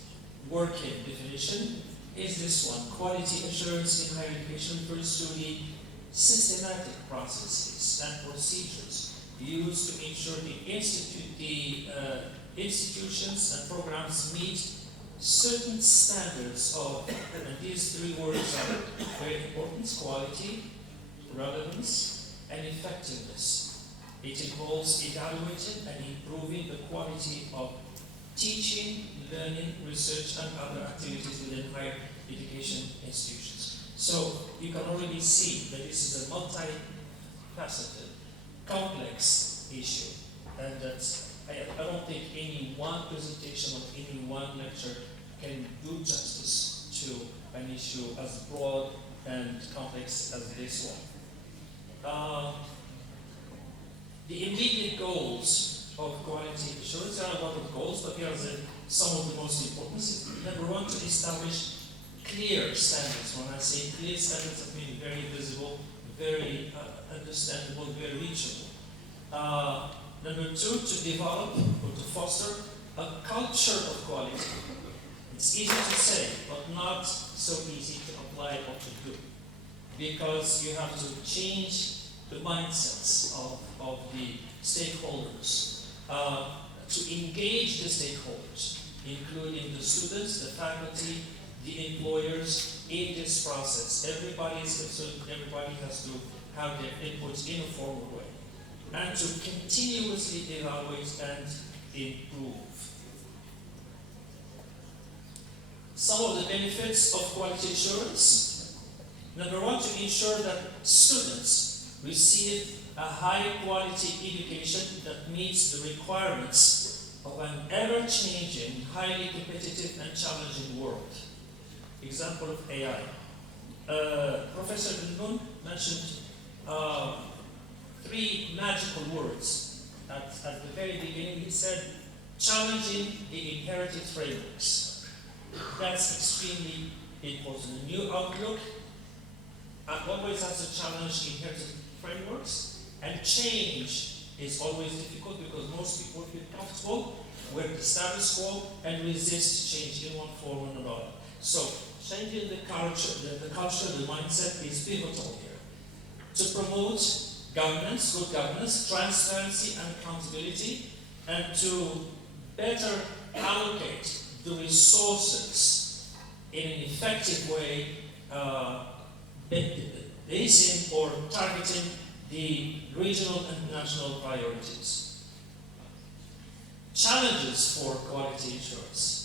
working definition is this one: quality assurance in higher education refers to the systematic processes and procedures used to ensure the institutions and programs meet certain standards of, and these three words are very important: quality, relevance, and effectiveness. It involves evaluating and improving the quality of teaching, learning, research, and other activities within higher education institutions. So you can already see that this is a multifaceted, complex issue, and that I don't think any one presentation of any one lecture can do justice to an issue as broad and complex as this one. The immediate goals of quality assurance, there are a lot of goals, but here are some of the most important. Number one, to establish clear standards. When I say clear standards, I mean very visible, very understandable, very reachable. Number two, to develop or to foster a culture of quality. It's easy to say, but not so easy to apply or to do, because you have to change the mindsets of the stakeholders, to engage the stakeholders, including the students, the faculty, the employers, in this process. Everybody is concerned, everybody has to have their inputs in a formal way, and to continuously evaluate and improve. Some of the benefits of quality assurance. Number one, to ensure that students receive a high-quality education that meets the requirements of an ever-changing, highly competitive and challenging world. Example of AI. Professor Bennoun mentioned three magical words. At the very beginning, he said, challenging the inherited frameworks. That's extremely important. A new outlook always has to challenge inherited frameworks, and change is always difficult because most people feel comfortable with the status quo and resist change in one form or another. So changing the culture, the mindset is pivotal here. To promote governance, good governance, transparency and accountability, and to better allocate the resources in an effective way, basing or targeting the regional and national priorities. Challenges for quality assurance.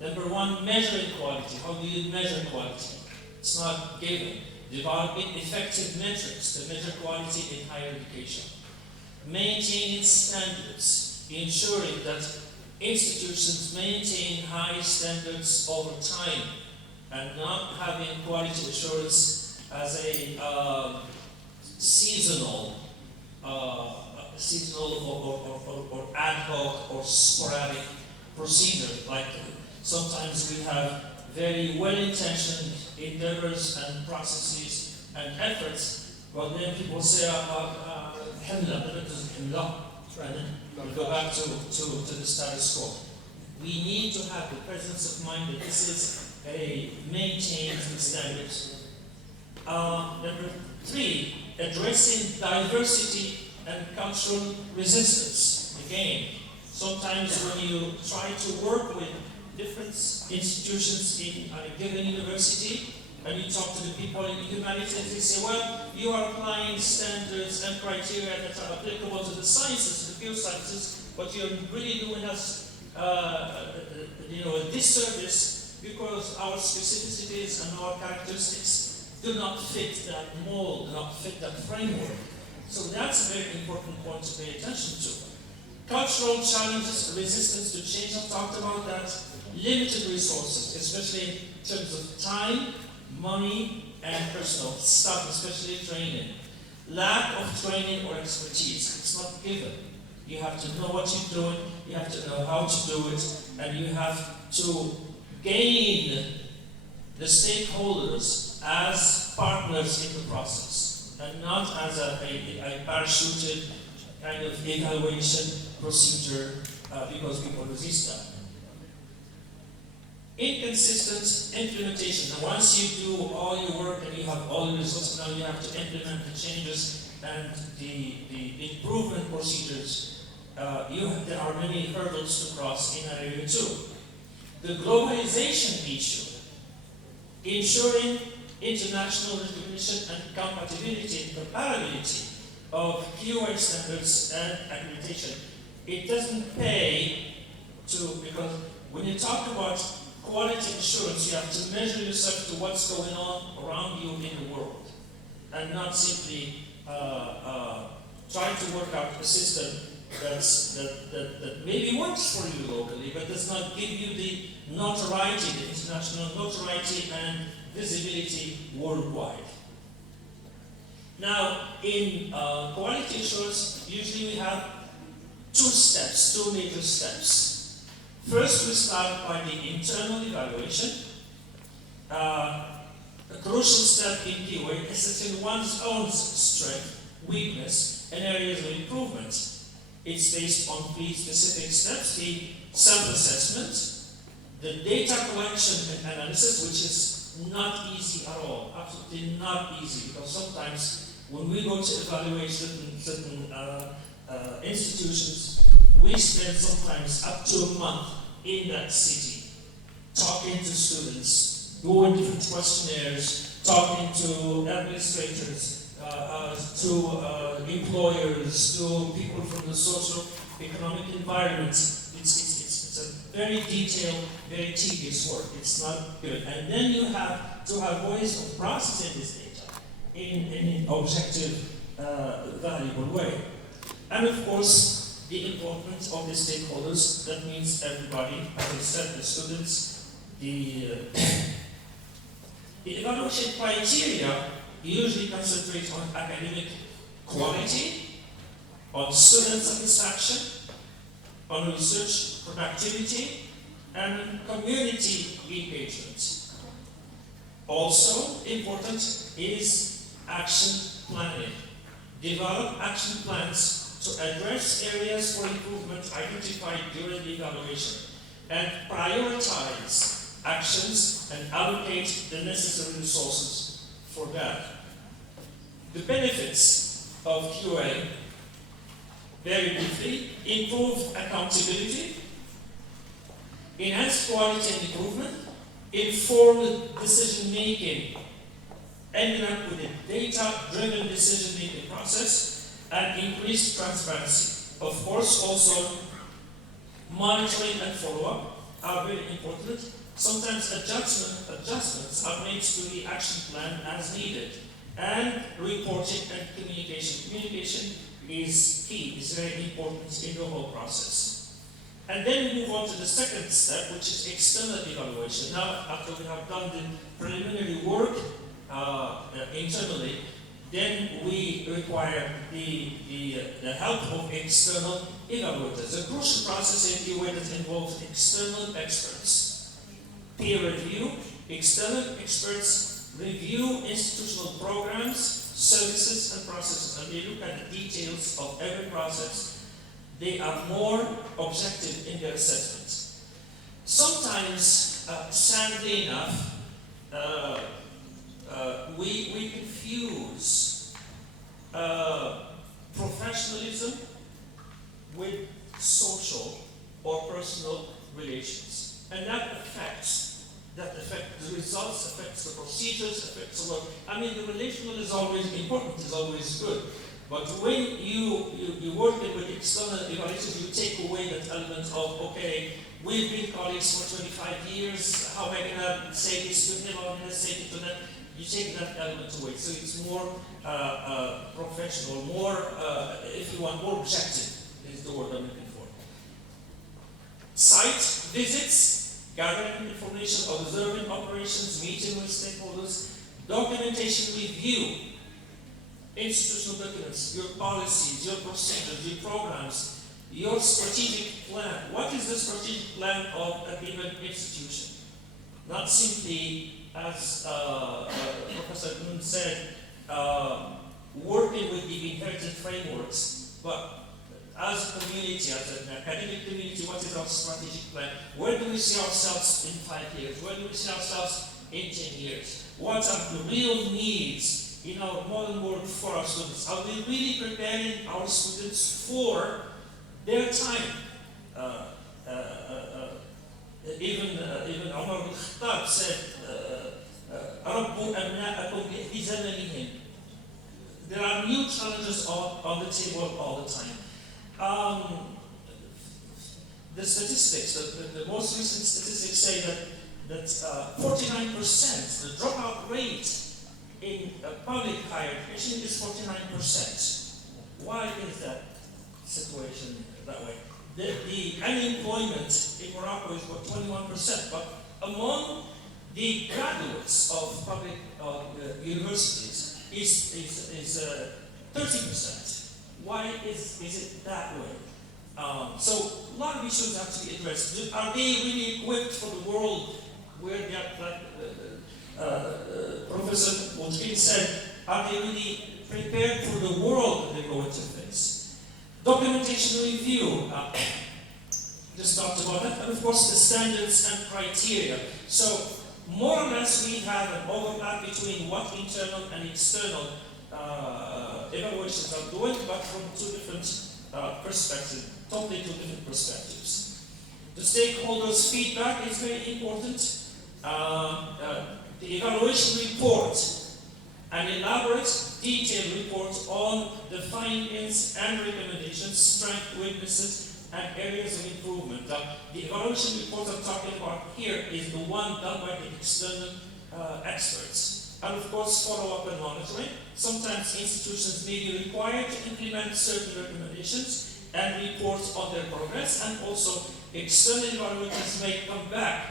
Number one, measuring quality. How do you measure quality? It's not given. Developing effective metrics to measure quality in higher education. Maintaining standards, ensuring that institutions maintain high standards over time and not having quality assurance as a seasonal or ad hoc or sporadic procedure. Like sometimes we have very well-intentioned endeavors and processes and efforts, but then people say, and we go back to the status quo. We need to have the presence of mind that this is a maintained standard. Number three, addressing diversity and cultural resistance. Again, sometimes when you try to work with different institutions in a given university, and you talk to the people in the humanities, they say, well, you are applying standards and criteria that are applicable to the sciences, the field sciences, but you're really doing us a disservice because our specificities and our characteristics do not fit that mold, do not fit that framework. So that's a very important point to pay attention to. Cultural challenges, resistance to change, I've talked about that. Limited resources, especially in terms of time, money, and personal stuff, especially training. Lack of training or expertise, it's not given. You have to know what you're doing, you have to know how to do it, and you have to gain the stakeholders as partners in the process, and not as a parachuted kind of evaluation procedure because people resist that. Inconsistent implementation. Now, once you do all your work and you have all the results, now you have to implement the changes and the improvement procedures. There are many hurdles to cross in that area too. The globalization issue, ensuring international recognition and compatibility and compatibility of QA standards and accreditation. It doesn't pay because when you talk about quality assurance, you have to measure yourself to what's going on around you in the world, and not simply try to work out a system that maybe works for you locally, but does not give you the notoriety, the international notoriety and visibility worldwide. Now, in quality assurance, usually we have two major steps. First, we start by the internal evaluation. A crucial step in QA is assessing one's own strength, weakness, and areas of improvement. It's based on three specific steps: the self-assessment, the data collection and analysis, which is not easy at all, absolutely not easy, because sometimes when we go to evaluate certain institutions, we spend sometimes up to a month in that city, talking to students, doing different questionnaires, talking to administrators, to employers, to people from the socio-economic environment. It's a very detailed, very tedious work. It's not good. And then you have to have ways of processing this data in an objective, valuable way. And of course, the involvement of the stakeholders, that means everybody, as I said, the students, the evaluation criteria usually concentrate on academic quality, on student satisfaction, on research productivity, and community engagement. Also important is action planning. Develop action plans to address areas for improvement identified during the evaluation and prioritize actions and allocate the necessary resources for that. The benefits of QA, very briefly: improved accountability, enhanced quality and improvement, informed decision making, ending up with a data-driven decision-making process, and increased transparency. Of course, also monitoring and follow-up are very important. Sometimes adjustments are made to the action plan as needed. And reporting and communication. Communication is key, is very important in the whole process. And then we move on to the second step, which is external evaluation. Now, after we have done the preliminary work internally, then we require the help of external evaluators. A crucial process in QA that involves external experts. Peer review, external experts review institutional programs, services, and processes, and they look at the details of every process. They are more objective in their assessments. Sometimes, sadly enough, we confuse professionalism with social or personal relations, and that affects the results, affects the procedures, affects the work. I mean, the relational is always important, is always good. But when you work with external evaluators, you take away that element of, okay, we've been colleagues for 25 years, how am I going to say this to him, how am I going to say it to them? You take that element away. So it's more professional, more, if you want, more objective is the word I'm looking for. Site visits, gathering information, observing operations, meeting with stakeholders, documentation review, institutional documents, your policies, your procedures, your programs, your strategic plan. What is the strategic plan of a given institution? Not simply, as Professor Nun said, working with the inherited frameworks, but as a community, as an academic community, what is our strategic plan? Where do we see ourselves in 5 years? Where do we see ourselves in 10 years? What are the real needs in our modern world for our students? Are we really preparing our students for their time? Even Umar bin Khattab said, "Rabbu abna'akum bi zamanihim." There are new challenges on the table all the time. The statistics, the most recent statistics say that 49%, the dropout rate in public higher education is 49%. Why is that situation that way? The unemployment in Morocco is about 21%, but among the graduates of public universities is 30%. Why is it that way? So a lot of issues have to be addressed. Are they really equipped for the world where they are, like Professor Moutkin said, are they really prepared for the world that they're going to face? Documentation review, just talked about that, and of course the standards and criteria. So more or less we have an overlap between what internal and external evaluations are doing, but from two different perspectives, totally two different perspectives. The stakeholders' feedback is very important. The evaluation report, an elaborate, detailed report on the findings and recommendations, strengths, weaknesses, and areas of improvement. The evaluation report I'm talking about here is the one done by the external experts. And of course, follow-up and monitoring. Sometimes institutions may be required to implement certain recommendations and report on their progress, and also external evaluators may come back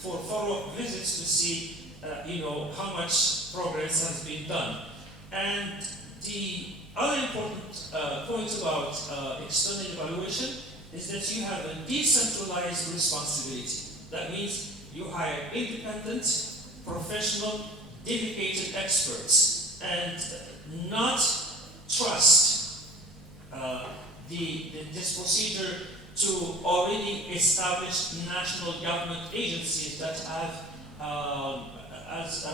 for follow-up visits to see how much progress has been done. And the other important point about external evaluation is that you have a decentralized responsibility. That means you hire independent, professional, dedicated experts and not trust this procedure to already established national government agencies that have, as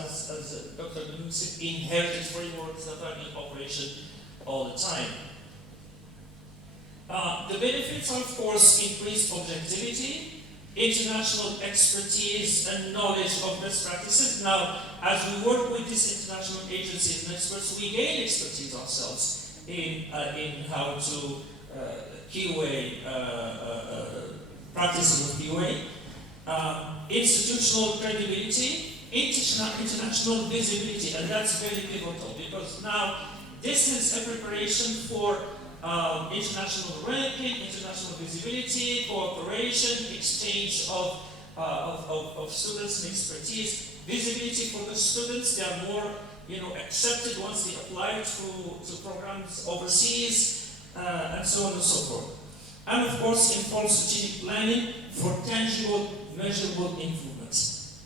Dr. Benoit said, inherited frameworks that are in operation all the time. The benefits are, of course, increased objectivity, international expertise and knowledge of best practices. Now, as we work with these international agencies and experts, we gain expertise ourselves in how to QA, practices of QA, institutional credibility, international visibility, and that's very pivotal because now this is a preparation for international ranking, international visibility, cooperation, exchange of students and expertise, visibility for the students. They are more, accepted once they apply to programs overseas, and so on and so forth. And of course, informed strategic planning for tangible, measurable improvements.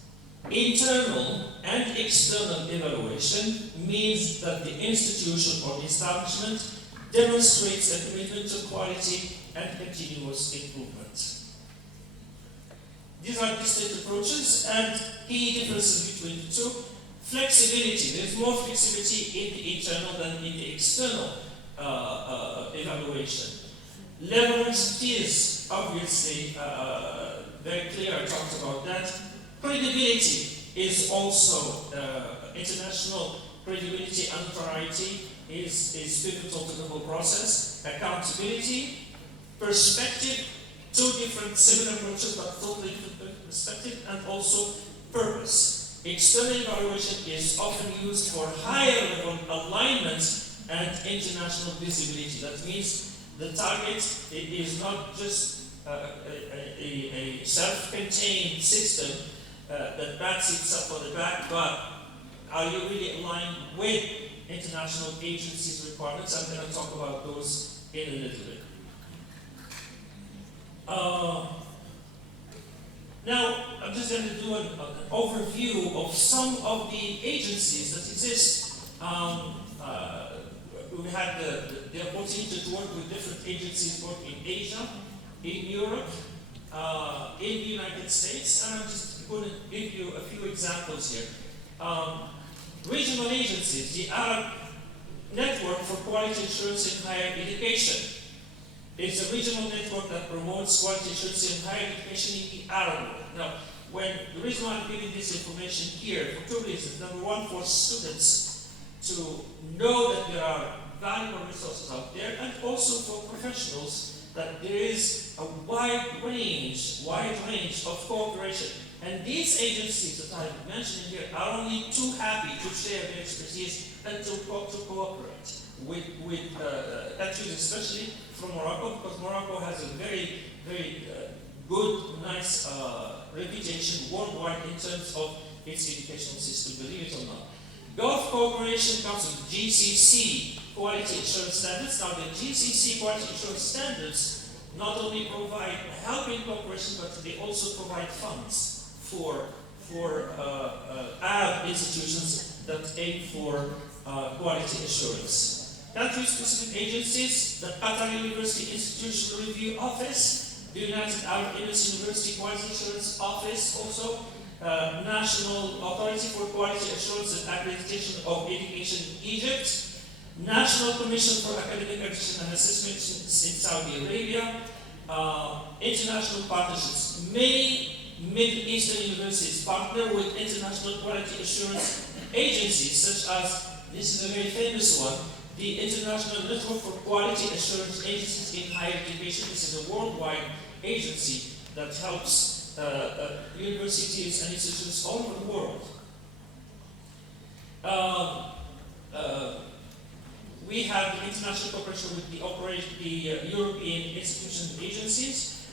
Internal and external evaluation means that the institution or the establishment demonstrates a commitment to quality and continuous improvement. These are distinct approaches and key differences between the two. Flexibility. There's more flexibility in the internal than in the external evaluation. Level of expertise, obviously, very clear, I talked about that. Credibility is also international credibility and variety is pivotal to the whole process. Accountability, perspective, two different similar approaches but totally different perspective, and also purpose. External evaluation is often used for higher level alignment and international visibility. That means the target is not just a self-contained system that bats itself on the back, but are you really aligned with international agencies' requirements? I'm going to talk about those in a little bit. Now, I'm just going to do an overview of some of the agencies that exist. We had the opportunity to work with different agencies both in Asia, in Europe, in the United States, and I'm just going to give you a few examples here. Regional agencies, the Arab Network for Quality Assurance in Higher Education. It's a regional network that promotes quality assurance in higher education in the Arab world. Now, the reason why I'm giving this information here for two reasons. Number one, for students to know that there are valuable resources out there, and also for professionals that there is a wide range of cooperation. And these agencies that I'm mentioning here are only too happy to share their expertise and to cooperate with countries, especially from Morocco, because Morocco has a very, very good, nice reputation worldwide in terms of its educational system, believe it or not. Gulf Cooperation Council, GCC, Quality Assurance Standards. Now, the GCC Quality Assurance Standards not only provide help in cooperation, but they also provide funds for Arab institutions that aim for quality assurance. Country-specific agencies, the Qatar University Institutional Review Office, the United Arab Emirates University Quality Assurance Office also, National Authority for Quality Assurance and Accreditation of Education in Egypt, National Commission for Academic Accreditation and Assessment in Saudi Arabia, international partnerships. Many Middle Eastern universities partner with international quality assurance agencies, such as, this is a very famous one, the International Network for Quality Assurance Agencies in Higher Education. This is a worldwide agency that helps universities and institutions all over the world. We have international cooperation with the European institutions and agencies.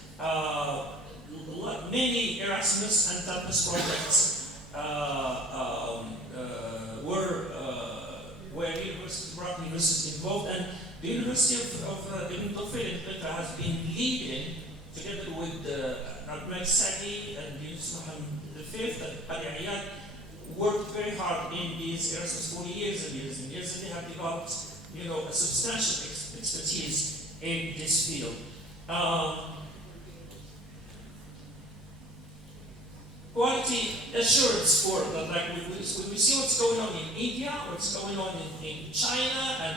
Many Erasmus and Tempus projects where Moroccan universities involved, and the University of Ibn Tufayl in Petra has been leading, together with Abdel Sadi and Yusuf Mohammed V and Ali Ayad, worked very hard in these Erasmus for years and years and years, and they have developed, a substantial expertise in this field. quality assurance for that. Like we see what's going on in India, what's going on in China, and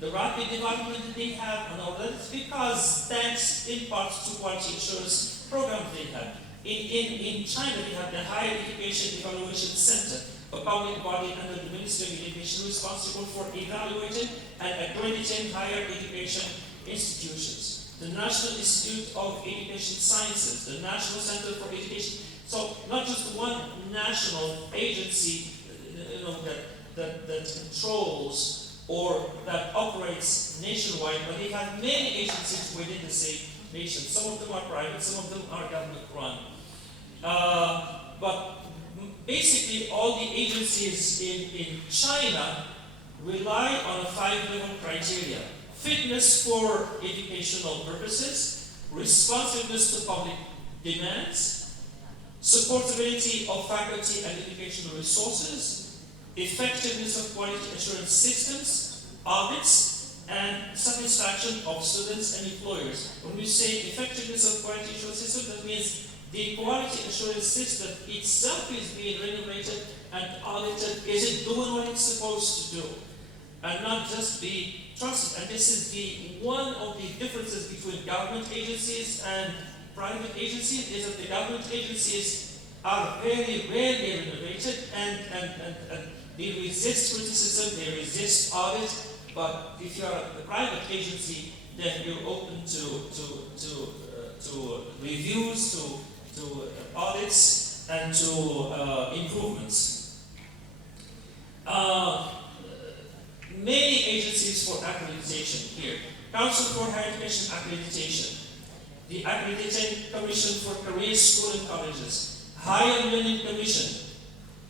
the rapid development that they have, and all that. It's because thanks in part to quality assurance programs they have. In China, they have the Higher Education Evaluation Center, a public body under the Ministry of Education responsible for evaluating and accrediting higher education institutions. The National Institute of Education Sciences, the National Center for Education. So not just one national agency, that controls or that operates nationwide, but they have many agencies within the same nation. Some of them are private, some of them are government run. But basically, all the agencies in China rely on a 5-level criteria: fitness for educational purposes, responsiveness to public demands, supportability of faculty and educational resources, effectiveness of quality assurance systems, audits, and satisfaction of students and employers. When we say effectiveness of quality assurance system, that means the quality assurance system itself is being renovated and audited. Is it doing what it's supposed to do? And not just be trusted. And this is one of the differences between government agencies and private agencies, is that the government agencies are very rarely renovated and they resist criticism, they resist audit. But if you are a private agency, then you're open to reviews, to audits, and to improvements. Many agencies for accreditation here. Council for Higher Education Accreditation, the Accrediting Commission for Career School and Colleges, Higher Learning Commission,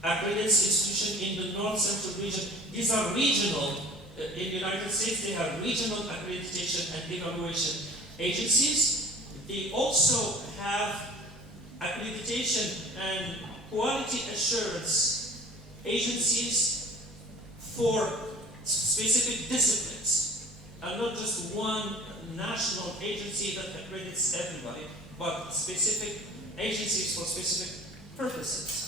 accredits institution in the North Central region. These are regional. In the United States, they have regional accreditation and evaluation agencies. They also have accreditation and quality assurance agencies for specific disciplines, and not just one national agency that accredits everybody, but specific agencies for specific purposes.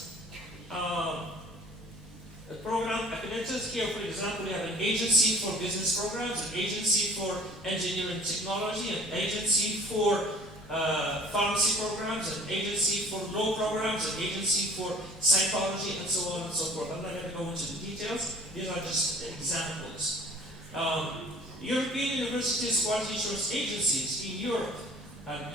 The program accreditors here, for example, we have an agency for business programs, an agency for engineering technology, an agency for pharmacy programs, an agency for law programs, an agency for psychology, and so on and so forth. I'm not going to go into the details. These are just examples. European universities quality assurance agencies in Europe.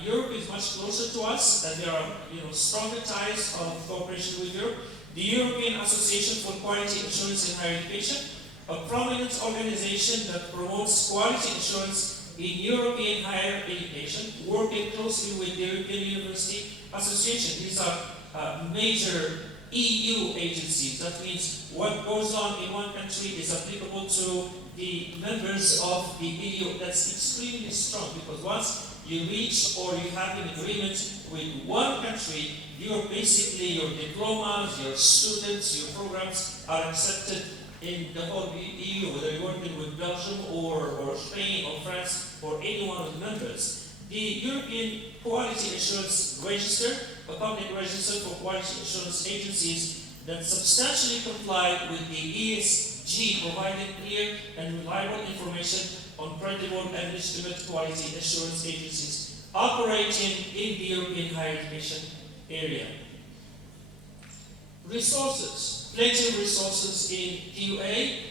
Europe is much closer to us, and there are stronger ties of cooperation with Europe. The European Association for Quality Assurance in Higher Education, a prominent organization that promotes quality assurance in European higher education, working closely with the European University Association. These are major EU agencies. That means what goes on in one country is applicable to the members of the EU. That's extremely strong, because once you reach or you have an agreement with one country, your diplomas, your students, your programs are accepted in the whole EU, whether you're working with Belgium or Spain or France or any one of the members. The European Quality Assurance Register, a public register for quality assurance agencies that substantially comply with the ESG, providing clear and reliable information on credible and legitimate quality assurance agencies operating in the European higher education area. Resources, plenty of resources in QA.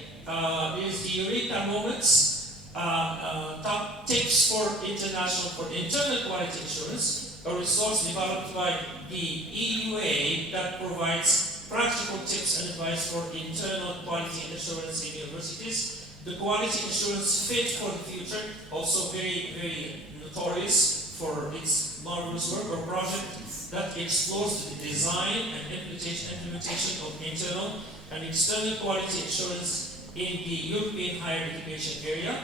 Is the Eureka Moments, top tips for internal quality assurance, a resource developed by the EUA that provides practical tips and advice for internal quality assurance in universities. The Quality Assurance Fit for the Future, also very, very notorious for its marvelous work, or project that explores the design and implementation of internal and external quality assurance in the European higher education area.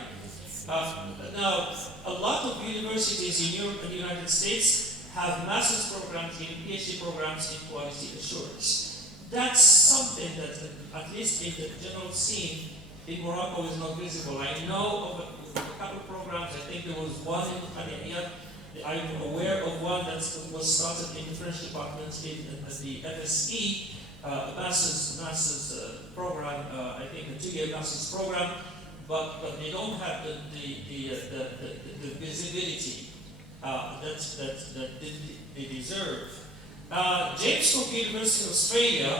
Now, a lot of universities in Europe and the United States have master's programs and PhD programs in quality assurance. That's something that, at least in the general scene, in Morocco is not visible. I know of a couple of programs. I think there was one in Khaniyat I'm aware of one that was started in the French department in the FSE, master's program, I think a 2-year master's program, but they don't have the visibility that they deserve. James Cook University of Australia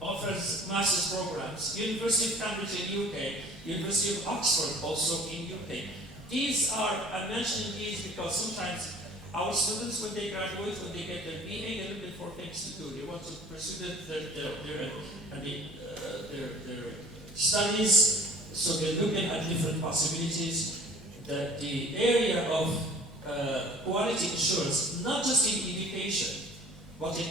offers master's programs. University of Cambridge in UK, University of Oxford also in UK. These are, I'm mentioning these because sometimes our students, when they graduate, when they get their BA, they're looking for things to do. They want to pursue their studies, so they're looking at different possibilities. That the area of quality assurance, not just in education, but in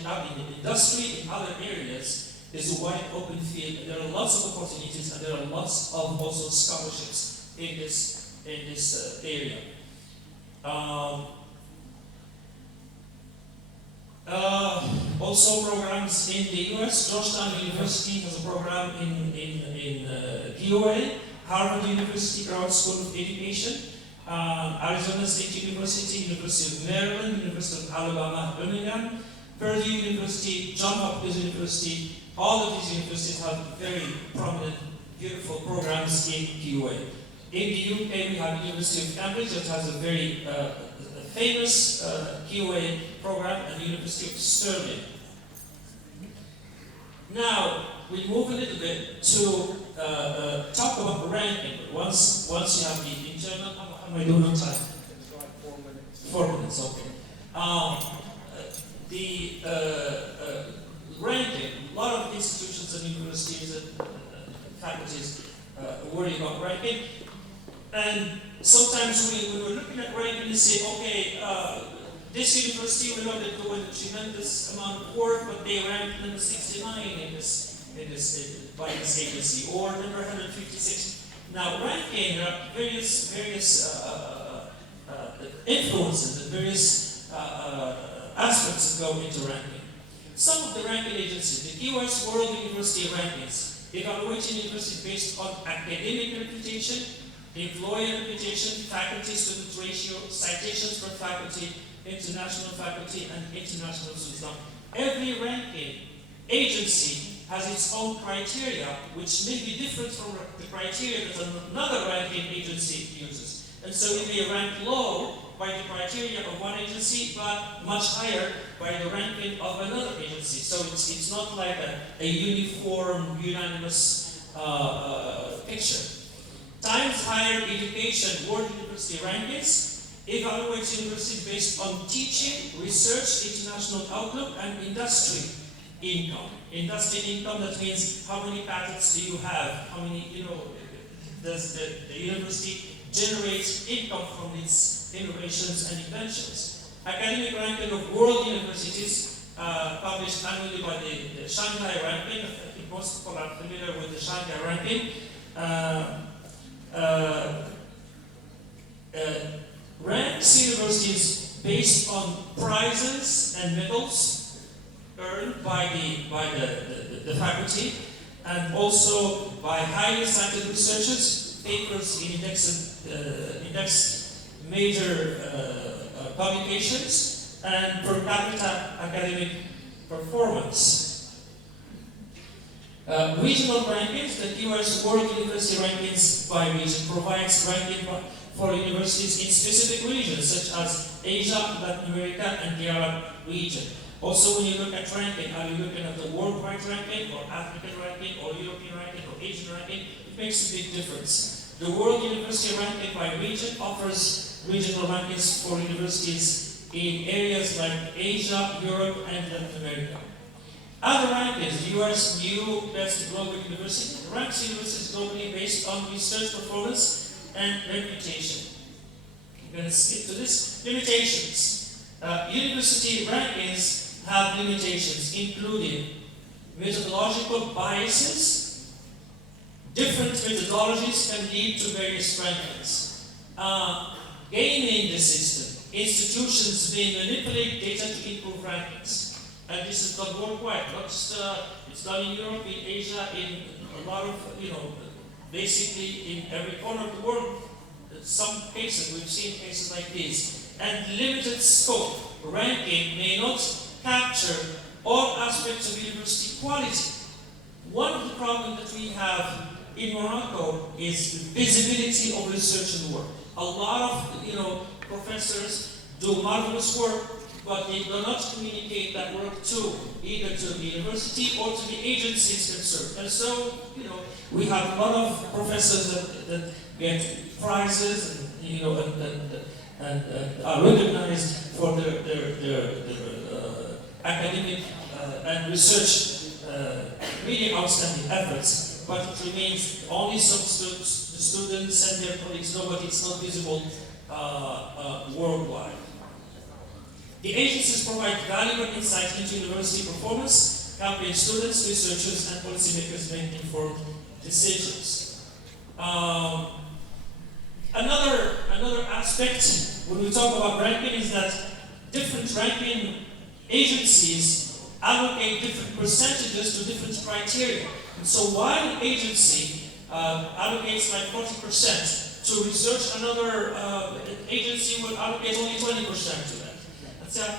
industry, in other areas, is a wide open field. And there are lots of opportunities, and there are lots of also scholarships in this area. Also programs in the US. Georgetown University has a program in POA. Harvard University Graduate School of Education. Arizona State University, University of Maryland, University of Alabama, Birmingham, Purdue University, Johns Hopkins University. All of these universities have very prominent, beautiful programs in QA. In the UK, we have University of Cambridge that has a very famous QA program, and the University of Stirling. Now, we move a little bit to talk about ranking. Once you have the internal, how am I doing on time? It's like 4 minutes. 4 minutes, okay. Ranking, a lot of institutions and universities and faculties worry about ranking. And sometimes when we're looking at ranking, we say, okay, this university, we know they're doing a tremendous amount of work, but they ranked number 69 by this agency, or number 156. Now, ranking, there are various influences and various aspects that go into ranking. Some of the ranking agencies, the US World University Rankings, evaluate universities based on academic reputation, employer reputation, faculty-student ratio, citations per faculty, international faculty, and international students. Now, every ranking agency has its own criteria, which may be different from the criteria that another ranking agency uses. And so you may rank low by the criteria of one agency, but much higher by the ranking of another agency. So it's not like a uniform, unanimous picture. Times Higher Education World University Rankings evaluates universities based on teaching, research, international outlook, and industry income. Industry income, that means how many patents do you have? How many, does the university generates income from its innovations and inventions. Academic ranking of world universities, published annually by the Shanghai ranking. I think most people are familiar with the Shanghai ranking. Ranks universities based on prizes and medals earned by the faculty, and also by highly cited researchers, papers in indexed major publications, and per capita academic performance. Regional rankings, the US World University Rankings by region, provides ranking for universities in specific regions such as Asia, Latin America, and the Arab region. Also, when you look at ranking, are you looking at the worldwide ranking, or African ranking, or European ranking, or Asian ranking? It makes a big difference. The World University Ranking by region offers regional rankings for universities in areas like Asia, Europe, and Latin America. Other rankings, US New Best Global University, ranks universities globally based on research performance and reputation. I'm going to skip to this. Limitations. University rankings have limitations, including methodological biases. Different methodologies can lead to various rankings. Gaming the system. Institutions may manipulate data to improve rankings. And this is done worldwide, not just, it's done in Europe, in Asia, in a lot of, basically in every corner of the world, some cases, we've seen cases like this, and limited scope ranking may not capture all aspects of university quality. One of the problems that we have in Morocco is the visibility of research and work. A lot of professors do marvelous work, but they do not communicate that work either to the university or to the agencies concerned. And so, we have a lot of professors that get prizes and are recognized for their academic and research really outstanding efforts, but it remains only some students and their colleagues know, but it's not visible worldwide. The agencies provide valuable insight into university performance, helping students, researchers, and policymakers make informed decisions. Another aspect when we talk about ranking is that different ranking agencies allocate different percentages to different criteria. And so while an agency allocates like 40% to research, another agency will allocate only 20% to that.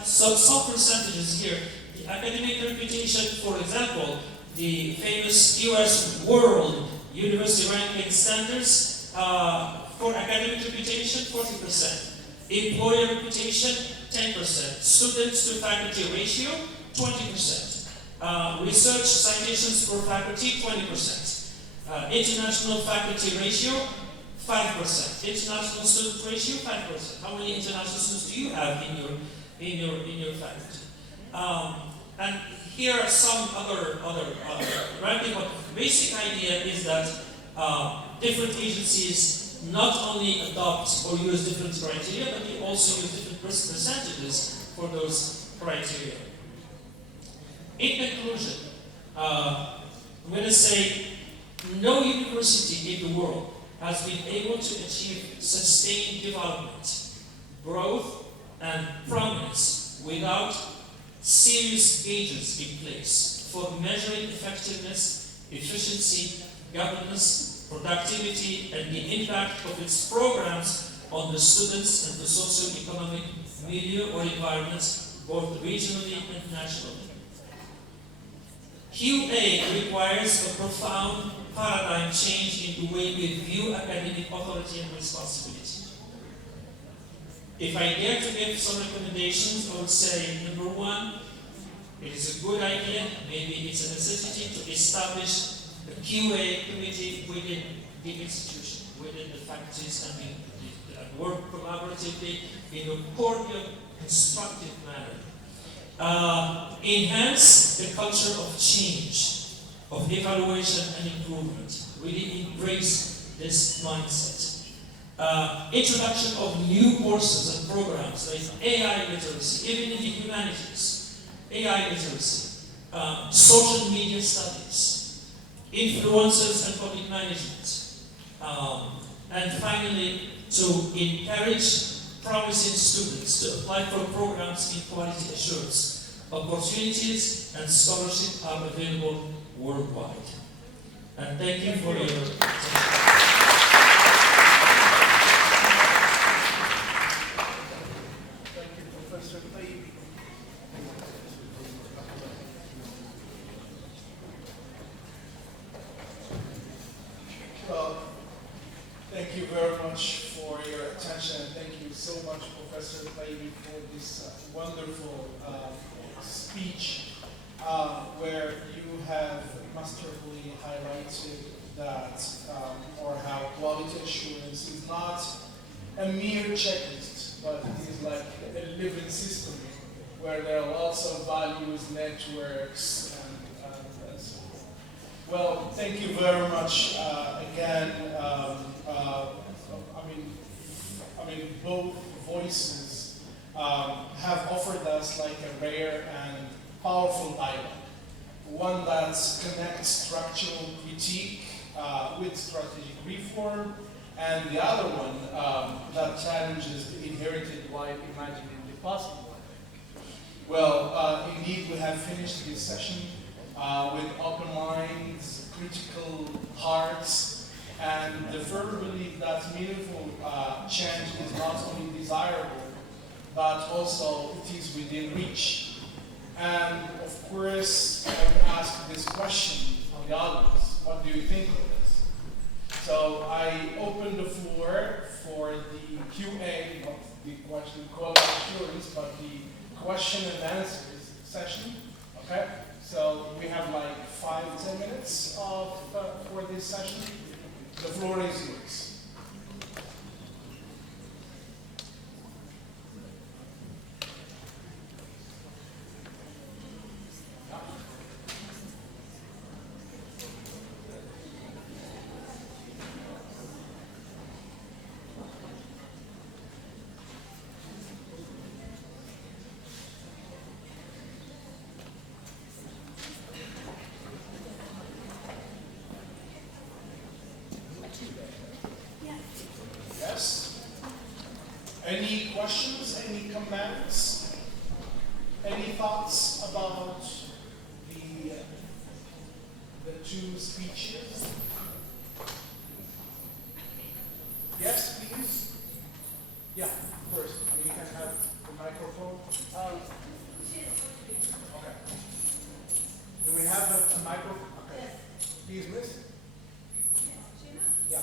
So some percentages here. The academic reputation, for example, the famous US World University Ranking Standards, for academic reputation, 40%. Employer reputation, 10%. Students to faculty ratio, 20%. Research citations per faculty, 20%. International faculty ratio, 5%. International student ratio, 5%. How many international students do you have in your faculty? And here are some other ranking, but the basic idea is that different agencies not only adopt or use different criteria, but they also use different percentages for those criteria. In conclusion, I'm going to say no university in the world has been able to achieve sustained development, growth, and prominence without serious gauges in place for measuring effectiveness, efficiency, governance, productivity, and the impact of its programs on the students and the socio-economic milieu or environment, both regionally and nationally. QA requires a profound paradigm change in the way we view academic authority and responsibility. If I dare to give some recommendations, I would say, number one, it is a good idea, maybe it's a necessity, to establish a QA committee within the institution, within the faculties, and work collaboratively in a cordial, constructive manner. Enhance the culture of change, of evaluation and improvement. Really embrace this mindset. Introduction of new courses and programs like AI literacy, even in the humanities, AI literacy, social media studies, influencers and public management, and finally, to encourage promising students to apply for programs in quality assurance. Opportunities and scholarship are available worldwide. And thank you for your attention. Well, thank you very much for your attention, and thank you so much, Professor Taibi, for this wonderful speech, where you have masterfully highlighted that, or how quality assurance is not a mere checklist, but it is like a living system where there are lots of values, networks, and so on. Well, thank you very much again. I mean, both voices have offered us like a rare and powerful dialogue. One that connects structural critique with strategic reform, and the other one that challenges the inherited while imagining the possible. Well, indeed, we have finished this session with open minds, critical hearts, And the further belief that meaningful change is not only desirable, but also it is within reach. And of course, I would ask this question on the audience: what do you think of this? So I open the floor for the Q&A, not the question called assurance, but the question and answers session. Okay? So we have like 5-10 minutes for this session. The floor is yours. Yes? Any questions? Any comments? Any thoughts about the two speeches? Yes, please? Yeah, first. I mean, you can have the microphone. Okay. Do we have a microphone? Okay. Please, miss? Yeah.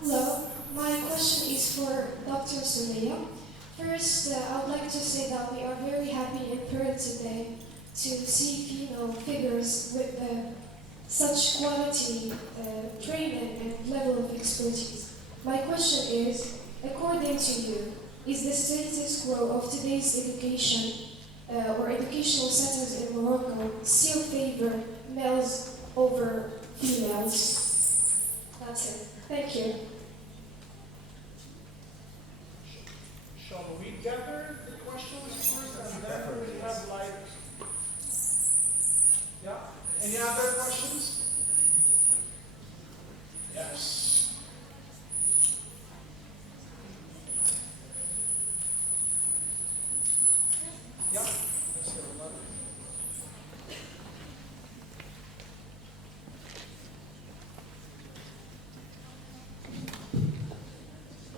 Hello, my question is for Dr. Soleil. First, I would like to say that we are very happy and proud today to see female figures with such quality, training, and level of expertise. My question is, according to you, is the status quo of today's education or educational settings in Morocco still favor males over females? That's it. Thank you. Shall we gather the questions first and then we have like... Yeah? Any other questions? Yes. Yeah? Let's get another.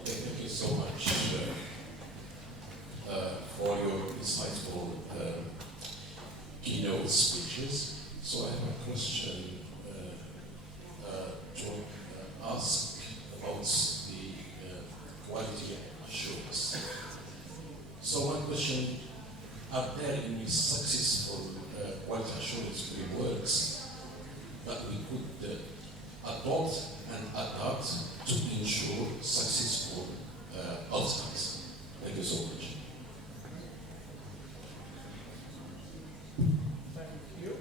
Okay, thank you so much for your insightful keynote speeches. So I have a question to ask about the quality assurance. So one question, are there any successful quality assurance frameworks that we could adopt and adapt to ensure successful outcomes? Thank you so much. Thank you.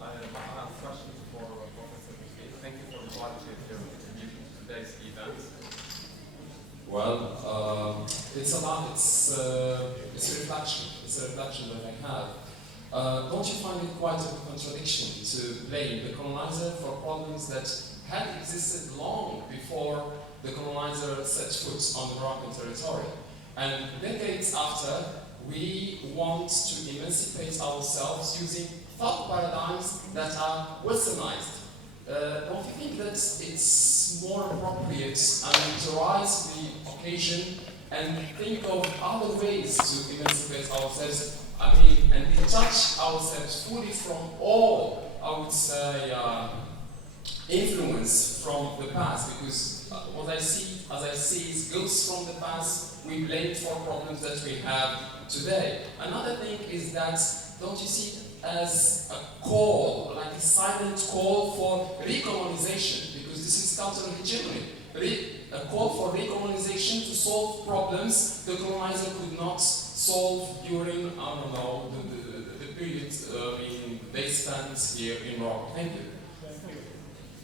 I have a question for Professor Mousti. Thank you for the quality of your contribution to today's event. Well, it's a reflection. It's a reflection that I have. Don't you find it quite a contradiction to blame the colonizer for problems that had existed long before the colonizer set foot on the Moroccan territory? And decades after, we want to emancipate ourselves using thought paradigms that are westernized. Don't you think that it's more appropriate to rise the occasion and think of other ways to emancipate ourselves? I mean, and detach ourselves fully from all, I would say, influence from the past, because what I see, as I see, is ghosts from the past we blame for problems that we have today. Another thing is that, don't you see as a call, like a silent call for recolonization, because this is counter-hegemony. A call for recolonization to solve problems the colonizer could not solve during, I don't know, the period they spent here in Morocco. Thank you. Thank you.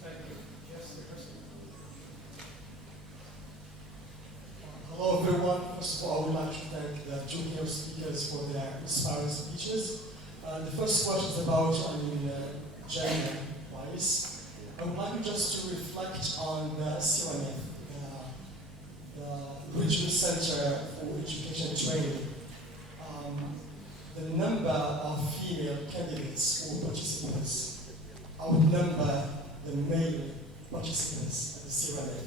Thank you. Yes, the person. Hello everyone. First of all, I would like to thank the two speakers for their inspiring speeches. The first question is about, gender-wise. I would like you just to reflect on the CIRANEF, the Regional Center for Education and Training. The number of female candidates or participants outnumber the male participants at the CIRANEF.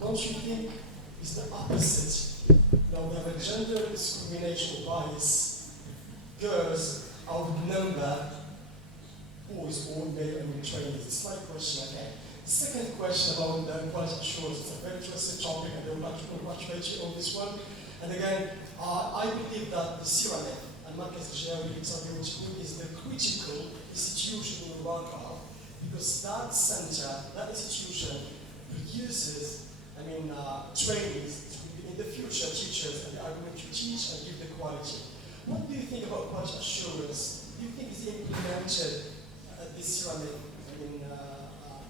Don't you think it's the opposite? Now we have a gender discrimination bias. Girls outnumber boys or male trainees. It's my question again. The second question about the quality assurance. It's a very interesting topic, and I would like to congratulate you on this one. And again, I believe that the CIRANEF and Markaz Al-Jawi is the critical institution in Morocco, because that center, that institution produces, trainees, in the future teachers, and they are going to teach and give the quality. What do you think about quality assurance? Do you think it's implemented at the CIRANEF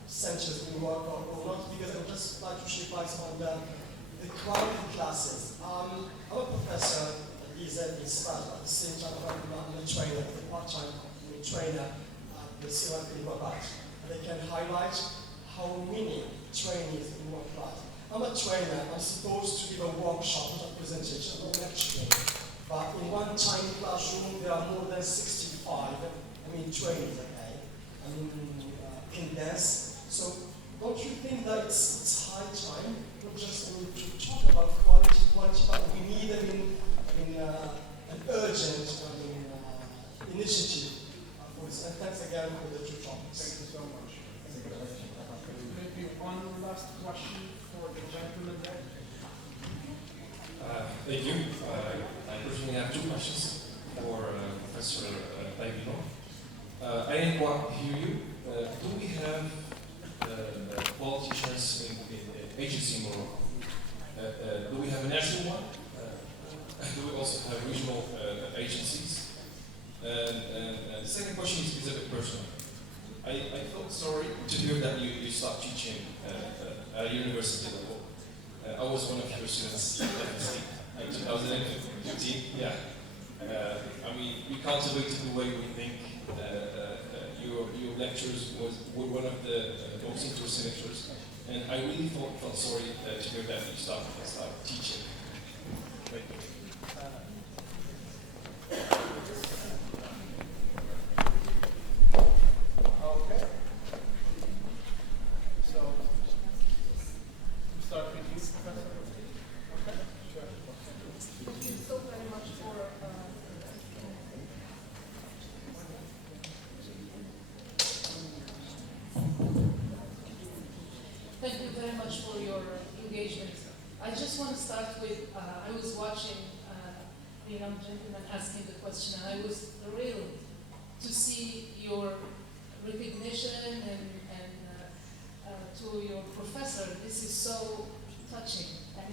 centers in Morocco or not? Because I would just like to shed light on the quality classes. I'm a professor at EZ in Strasbourg. At the same time, I'm a trainer, a part-time trainer at the CIRANEF in Rabat. And I can highlight how many trainees in one class. I'm a trainer. I'm supposed to give a workshop, not a presentation, not lecturing. But in one tiny classroom, there are more than 65 trainees, condensed. So don't you think that it's high time not just to talk about quality, but we need an urgent initiative for this. And thanks again for the two topics. Thank you so much. Maybe one last question for the gentleman there. Thank you. I personally have two questions for Professor Baybino. I didn't quite hear you. Do we have quality assurance in agency in Morocco? Do we have a national one? Do we also have regional agencies? And the second question is a bit personal. I felt sorry to hear that you stopped teaching at university level. I was one of your students in 2015. Yeah. We cultivated the way we think. Your lectures were one of the most interesting lectures, and I really felt sorry to hear that you stopped teaching. Thank you. Okay. So, start with you, Professor. Okay. Sure. Thank you so very much for Thank you very much for your engagement. I just want to start with, I was watching the young gentleman asking the question, and I was thrilled to see your recognition and to your professor. This is so touching.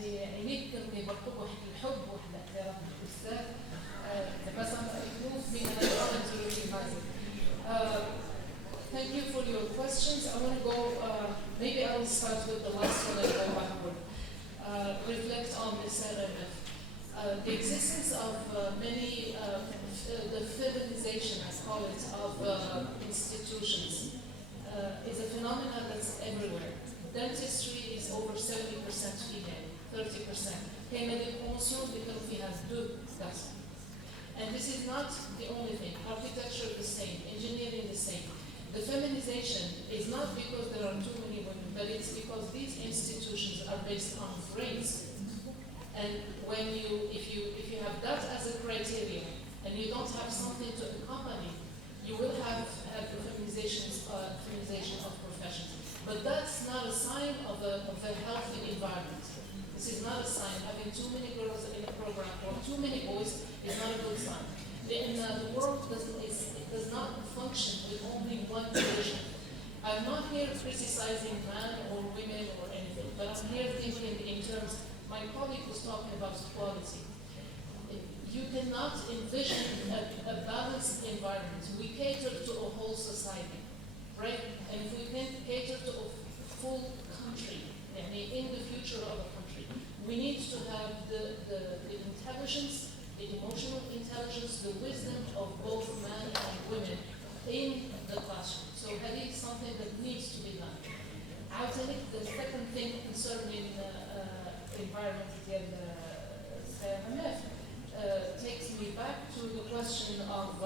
يذكرني برضه الحب والاحترام بالذات مثلا move me and I wanted to recognize it. Thank you for your questions. I want to go, maybe I will start with the last one and go backward. Reflect on the CIRANEF. The existence of many, the feminization, I call it, of institutions is a phenomenon that's everywhere. Dentistry is over 70% female, 30%. Medical pension because we have deux garçons. And this is not the only thing. Architecture the same, engineering the same. The feminization is not because there are too many women, but it's because these institutions are based on brains. And if you have that as a criteria, and you don't have something to accompany, you will have the feminization of professions. But that's not a sign of a healthy environment. This is not a sign. Having too many girls in a program or too many boys is not a good sign. The world does not function with only one vision. I'm not here criticizing men or women or anything, but I'm here thinking in terms, my colleague was talking about quality. You cannot envision a balanced environment. We cater to a whole society, right? And if we can cater to a full country, in the future of a country, we need to have the intelligence the emotional intelligence, the wisdom of both men and women in the classroom. So that is something that needs to be done. Outside the second thing concerning environment takes me back to the question of I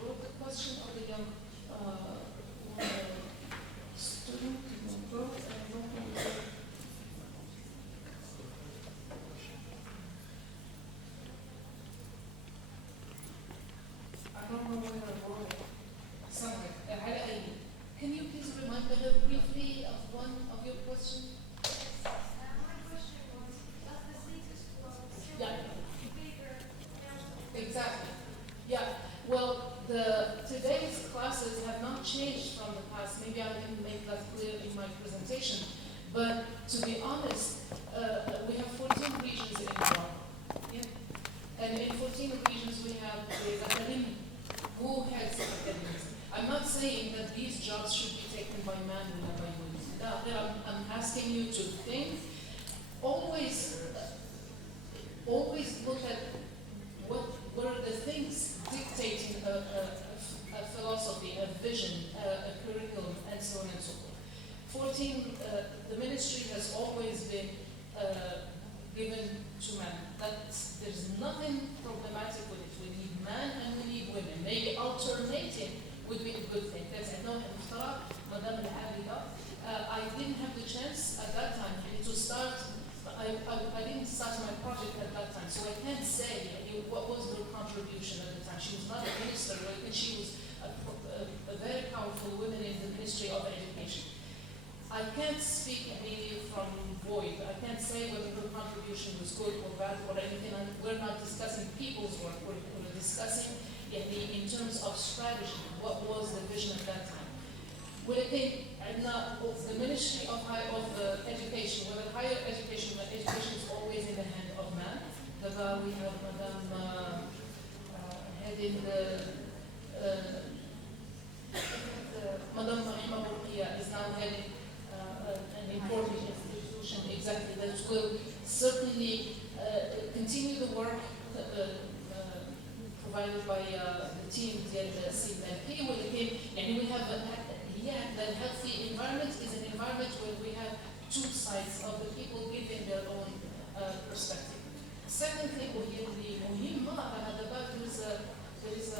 wrote the question of the young student. I don't know where I wrote it. Somewhere. Can you please remind me briefly of one of your questions? My question was, does the status quo still favor male? Exactly. Yeah. Well, today's classes have not changed from the past. Maybe I didn't make that clear in my presentation. But to be honest, we have 14 regions in Iran. Yeah? And in 14 regions we have the academy who heads the academies. I'm not saying that these jobs should be taken by men and by women. I'm asking you to think. Always look at what are the things dictating a philosophy, a vision, a curriculum, and so on and so forth. 14, the ministry has always been given to men. There's nothing problematic with it. We need men and we need women. Maybe alternating would be a good thing. There's a note of Madame Al-Abida. I didn't have the chance at that time to start. I didn't start my project at that time, so I can't say what was her contribution at the time. She was not a minister, but she was a very powerful woman in the Ministry of Education. I can't speak really from void. I can't say whether her contribution was good or bad or anything. We're not discussing people's work. We're discussing in terms of strategy, what was the vision at that time. When it came, the Ministry of Education, whether higher education, education is always in the hand of man. We have Madame heading Madame Mahima Burkia is now heading an important institution exactly that will certainly continue the work provided by the team at the CMP. And we have that healthy environment is an environment where we have two sides of the people giving their own perspective. Second thing, there is a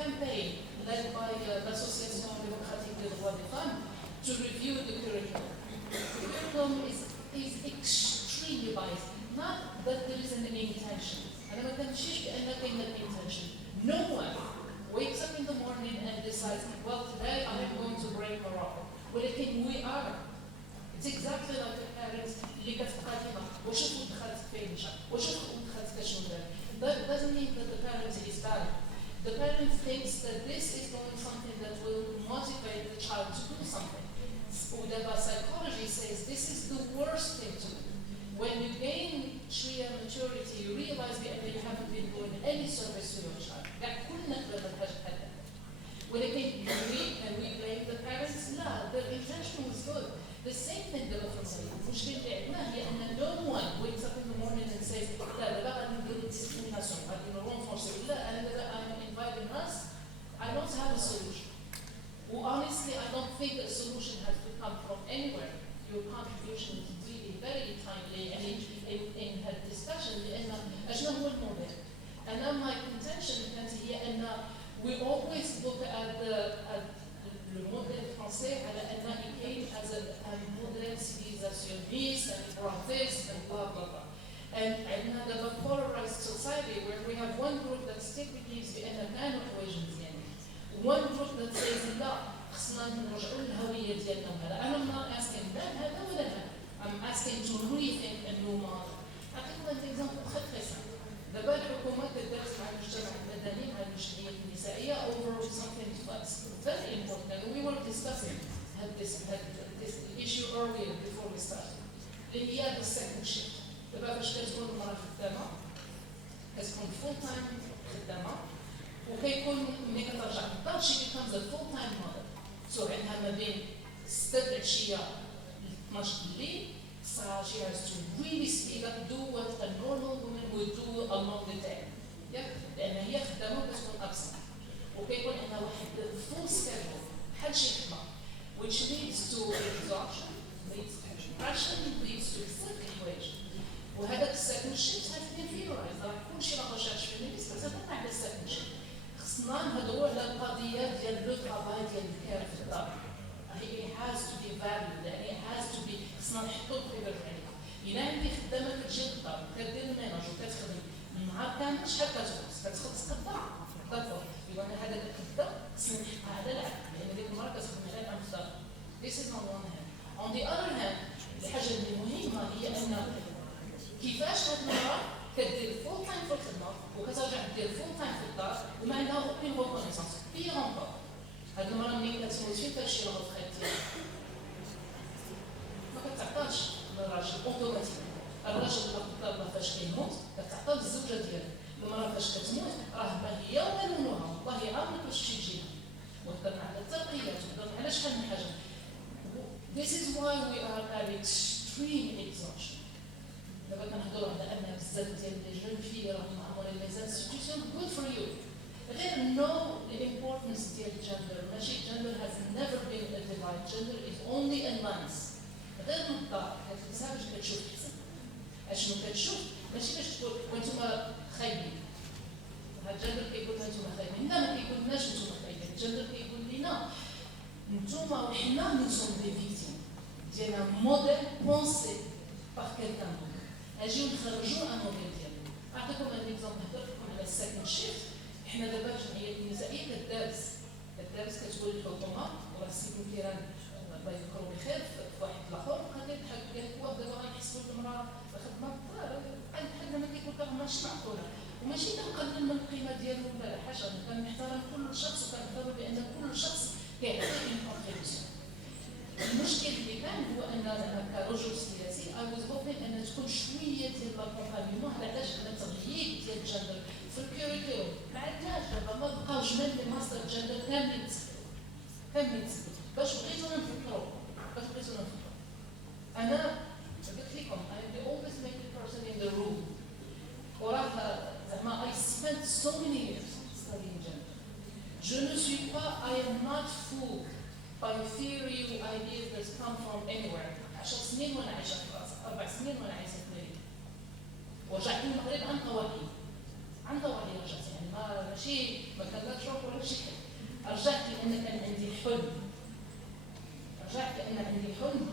campaign led by l'Association Démocratique des Droits des Femmes to review the curriculum. The curriculum is extremely biased. Not that there isn't any intention. And I can shift anything that intention. No one wakes up in the morning and decides, well, today I am going to break Morocco. Well, we are. It's exactly like the parents اللي كتقاتلنا وشوفوا دخلت فين مشى وشوفوا دخلت كشنو دار. That doesn't mean that the parent is bad. The parent thinks that this is going something that will motivate the child to do something. Udaba psychology says this is the worst thing to do. When you gain Sharia maturity, you realize that you haven't been doing any service to your child. When it came and we blame the parents, no, their intention was good. The same thing that no one wakes up in the morning and says, I'm inviting us. I don't have a solution. Well, honestly, I don't think a solution has to come from anywhere. Your contribution is really very timely and in her discussion. And my intention is we always look at le modèle français as a modèle civilisationniste and progressist and blah, blah, blah. And a polarized society where we have one group that still believes in a kind of cohesion. One group that says, لا, خصنا نرجعوا للهوية ديالنا وهذا. I'm not asking that, هذا ولا هذا. I'm asking to rethink a new model. أعطيكم un exemple très très simple. دابا الحكومة تدرس مع المجتمع المدني مع المجتمعية النسائية over something that's very important. And we were discussing this issue earlier before we started. اللي هي the second shift. دابا فاش كتكون المرأة خدامة كتكون full time خدامة وكيكون ملي كترجع للدار she becomes a full time mother. So عندها ما بين 6 العشية ل 12 الليل she has to really speed up, do what a normal woman would do along the day. لأن هي خدامة بتكون أبسط. وكيكون عندها واحد full schedule بحال شي خدمة which leads to exhaustion, leads to depression, leads to self-equation. وهذاك السكند شيفت غادي inferiorize راه كلشي لا ريشيرش فيمينيست بس هذا على السكند شيفت. خصنا نهضروا على القضية ديال لو طرافاي ديال الكار في الدار. It has to be valued and it has to be خصنا نحطو القيمة عليها. إلا عندي خدامة كتجي للدار كدير الميناج وكتخدم النهار كامل شحال كتخلص قدا داكور يبقى انا هذاك القدا خصني نحطها على العقل لان ديك المرة كتخدم على العام في الدار. This is on one hand. On the other hand الحاجة اللي مهمة هي أن كيفاش هاد المرأة كدير فول تايم في الخدمة وكترجع دير فول تايم في الدار وما عندها اوكين ريكونيسونس. بيغ اونكور هاد المرأة ملي كتموت فين كتمشي للغرفة ديالها؟ ما كتعطاش للراجل اوتوماتيك. الراجل الله فاش كيموت كتعطى للزوجه ديالو. المراه فاش كتموت راه ما هي ولا لونها والله عارف باش تجيها. وهضرنا على الترقيات وهضرنا على شحال من حاجه. This is why we are at extreme exhaustion. دابا كنهضروا على ان بزاف ديال لي جون في راهم معمرين لي انستيتيوشن good for you. غير no importance ديال gender. ماشي gender has never been a divide. Gender is only a lens. غير من الدار كتلبسها باش كتشوف احسن. اشنو كتشوف ماشي باش تقول وانتم خايبين. هاد الجندر كيقول انتم خايبين. لا ما كيقولناش انتم خايبين. الجندر كيقول لنا انتم وحنا نو سون دي فيكتيم ديال ان موديل بونسي باغ كيلكان دوك. اجيو نخرجوا ان موديل ديالنا. نعطيكم ان اكزومبل هضرت لكم على السكند شيفت. حنا دابا الجمعيات النسائيه كدارس كتقول الحكومه وراه السيد كيران الله يذكرو بخير في واحد الاخر قال لي بحال قال لك واه دابا غنحسبوا المراه خدمه بحال ما كيقول لك ماشي معقوله وماشي كنقلل من القيمه ديالو ولا حاجه. كنحترم كل شخص وكنعتبر بان كل شخص كيعطي اون كونتريبيسيون. المشكل اللي كان هو ان انا كرجل سياسي I was hoping ان تكون شويه ديال لاكومبانيمون على علاش انا تغيير ديال الجندر في الكوريكولوم. ما عندناش دابا ما بقاوش من لي ماستر جندر كاملين باش بغيتو نفكروا انا قلت لكم I'm the oldest naked person in the room. وراه زعما I spent so many years studying gender. Je ne suis pas, I am not fooled by theory or ideas that come from anywhere. 10 سنين وانا عايشه في فرنسا، 4 سنين وانا عايشه في مالي. ورجعت المغرب عن طوالي رجعت يعني ماشي ما كان لا شوك ولا شي حاجه. رجعت لان كان عندي حلم.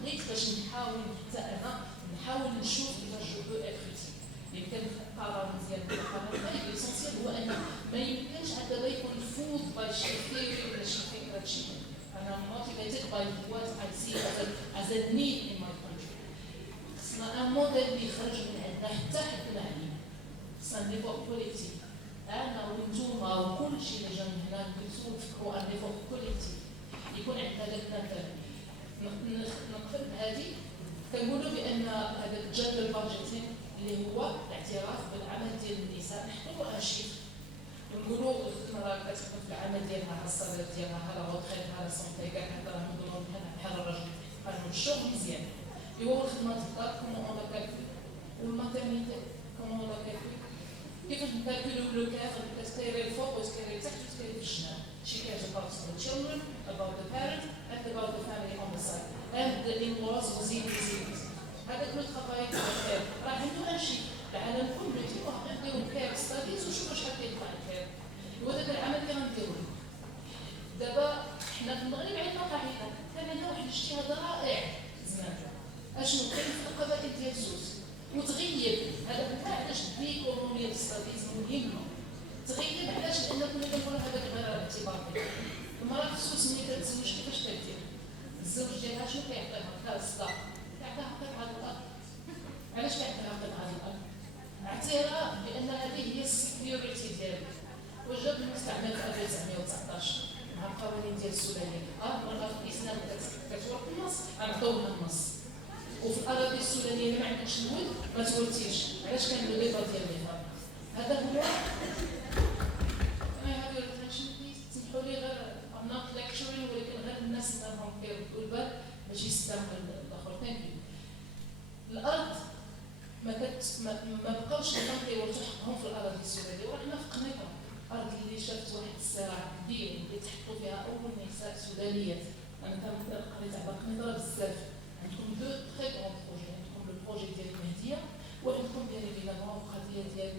بغيت باش نحاول حتى انا نحاول نشوف كيفاش جو بو اكريتي. يمكن قرار مزيان القرار الاساسي هو ان ما يمكنش دابا يكون فود باي شي ثيوري ولا شي فكره شي. انا motivated by what I see as a need in my country. خصنا ان موديل اللي يخرج من عندنا حتى حدنا عليه. خصنا نيفو كوليكتيف. انا وانتوما وكل شيء اللي جا من هنا نكتبوا نفكروا ان نيفو كوليكتيف. يكون عندنا داك مثلا نقفل بهذه كنقولوا بان هذاك الجندر بادجيتين اللي هو الاعتراف بالعمل ديال النساء نحطوا ان شيء ونقولوا المراه كتخدم في العمل ديالها على الصالير ديالها على روتريتها على سونتي كاع هذا راه نقولوا بحال الرجل قانون الشغل مزيان. ايوا الخدمه في الدار كومون اون لا كالكول والماتيرنيتي كومون اون لا كالكول. كيفاش نكالكولوا لو كافر كتسيري الفوق وتسيري لتحت وتسيري في الجناب. She cares about the children, about the parent, and about the family on the side. And the in-laws وزيد. هذا كله تخطايا كثير. راه عنده شيء العالم كله تيروح نديرو كير ستاديز وشوفوا شحال كيطلع الكير. وهذاك العمل اللي غنديرو. دابا حنا في المغرب عندنا قاعده كان عندنا واحد الاجتهاد رائع زمان. اشنو كاين في القضايا ديال الزوج وتغيب هذا علاش دي كولونيال ستاديز مهمه. تغيب علاش لان كنا كنقولوا هذاك غير اعتباطي. المراه خصوصا ملي كتزوج كيفاش كدير؟ الزوج ديالها شنو كيعطيها؟ كالصداق. كيعطيها قطعه الارض. علاش كيعطيها قطعه الارض؟ اعتراف بان هذه هي السكيورتي ديالك. وجاب المستعمل في 1919 مع القوانين ديال السودانيه. المراه في الاسلام كتورث النص غنعطيوها النص. وفي الاراضي السودانيه اللي ما عندكش الود ما تورثيش. علاش كان الليبر ديال النهار؟ هذا هو انا هذا الاتنشن بليز تسمحوا لي غير I'm not lecturing ولكن غير الناس اللي راهم كيردوا البال باش يستعملوا الاخر. ثانك يو. السورية ورحنا في قنيطرة، أرض اللي شافت واحد الصراع كبير اللي تحطوا فيها أول نساء سودانيات. أنا قريت على قنيطرة بزاف. عندكم دو تخي غون بروجي، عندكم لو بروجي ديال المهدية وعندكم بيان ايفيدامون القضية ديال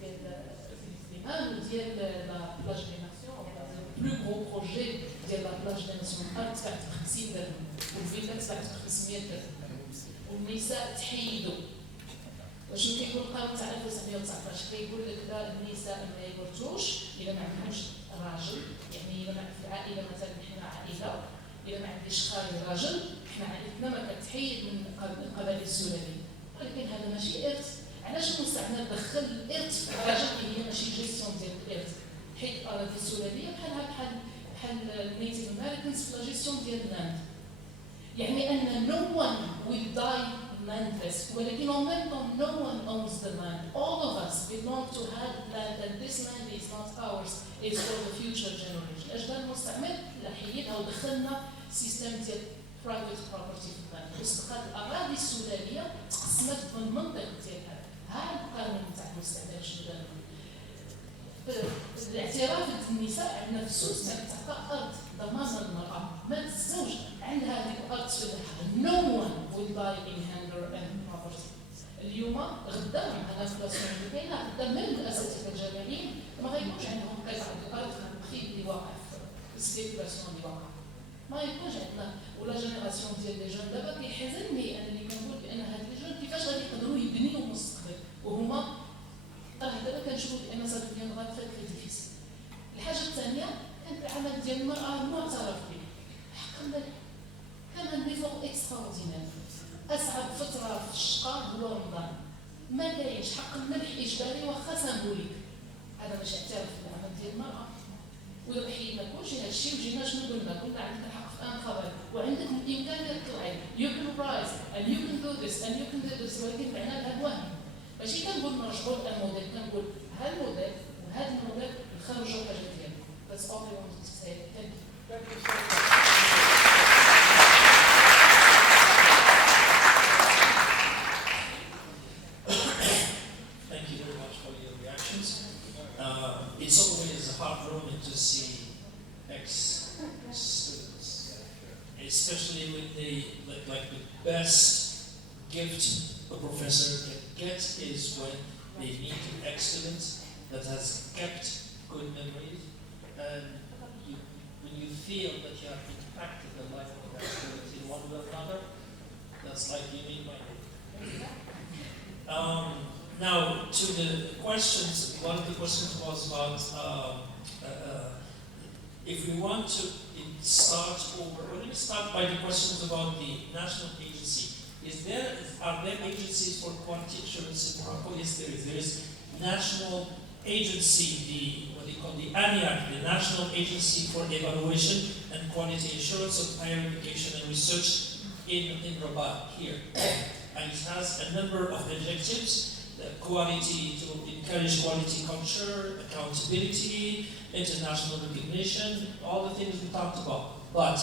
فلسطين وديال لا بلاج دي ناسيون، لو بلو غرو بروجي ديال لا بلاج دي ناسيون الأرض تبعت ب 50 درهم والفيلا تبعت ب 500 درهم والنساء تحيدوا. شنو كيقول القانون تاع 1919؟ كيقول لك النساء ما يورثوش الا ما عندهمش راجل، يعني الا ما في العائله مثلا حنا عائله الا ما عنديش خالي راجل حنا عائلتنا ما كتحيد من القبائل السوريين. ولكن هذا ماشي ارث. علاش المستعمر دخل الارث في الراجل اللي هي ماشي جيستيون ديال الارث؟ حيت الاراضي السوريين بحال النيتيف امريكانز في لا جيستيون ديال اللاند، يعني ان no one will die landless, ولكن en même temps no one owns the land. All of us belong to have land and this land is not ours, it's for the future generation. اش دار المستعمر؟ لا حيدها ودخلنا سيستم ديال private property في البلاد، واستقرت الاراضي السودانيه تقسمت بالمنطق ديالها. ها القانون تاع المستعمر شنو دار؟ الاعتراف بالنساء عندنا في السوس تعطى ارض ضمان المراه، مات الزوج عندها هذيك الارض في يدها. No one will die in hunger and poverty. اليوم غدا هذا الفلاسفه اللي كاينه غدا من الاساتذه الجامعيين ما غيكونش عندهم قطعه الارض في المخيط اللي واقع في السبيكولاسيون اللي واقع. ما يكونش عندنا ولا جينيراسيون ديال لي جون. دابا كيحزنني انني كنقول بان هاد لي جون كيفاش غادي يقدروا يبنيو مستقبل وهما دابا كنشوفوا بان صافي ديال غاد تري ديفيسيل. الحاجه الثانيه كانت العمل ديال المراه المعترف به حقا كان ان ديفور اكستراوردينير. اصعب فتره في الشقاء هو رمضان، ما كاينش حق الملح اجباري واخا سامبوليك. هذا ماشي اعتراف بالعمل ديال المراه. ولو حيدنا كلشي هذا الشيء وجينا شنو قلنا؟ قلنا عندك الحق في انتخابات وعندك الامكانيه تطلعي you can rise and you can do this and you can do this. ولكن معناه هذا وهم. ماشي كنقول نرجعوا للموديل، كنقول هذا الموديل وهذا الموديل نخرجوا حاجه ديالنا. That's all I wanted to say. Thank you. Thank you very much for your reactions. It's always heartwarming to see ex-students, especially with the best gift a professor can get is when they meet an ex-student that has kept good memories, and when you feel that you have impacted the life of that student in one way or another, that's like you meet my now, to the questions, one of the questions was about if we want to start over. Let me start by the questions about the national agency. Are there agencies for quality assurance in Morocco? Yes, there is. There is national agency, what they call the ANIAC, the National Agency for Evaluation and Quality Assurance of Higher Education and Research in Rabat here. And it has a number of objectives: quality, to encourage quality culture, accountability, international recognition, all the things we talked about. But,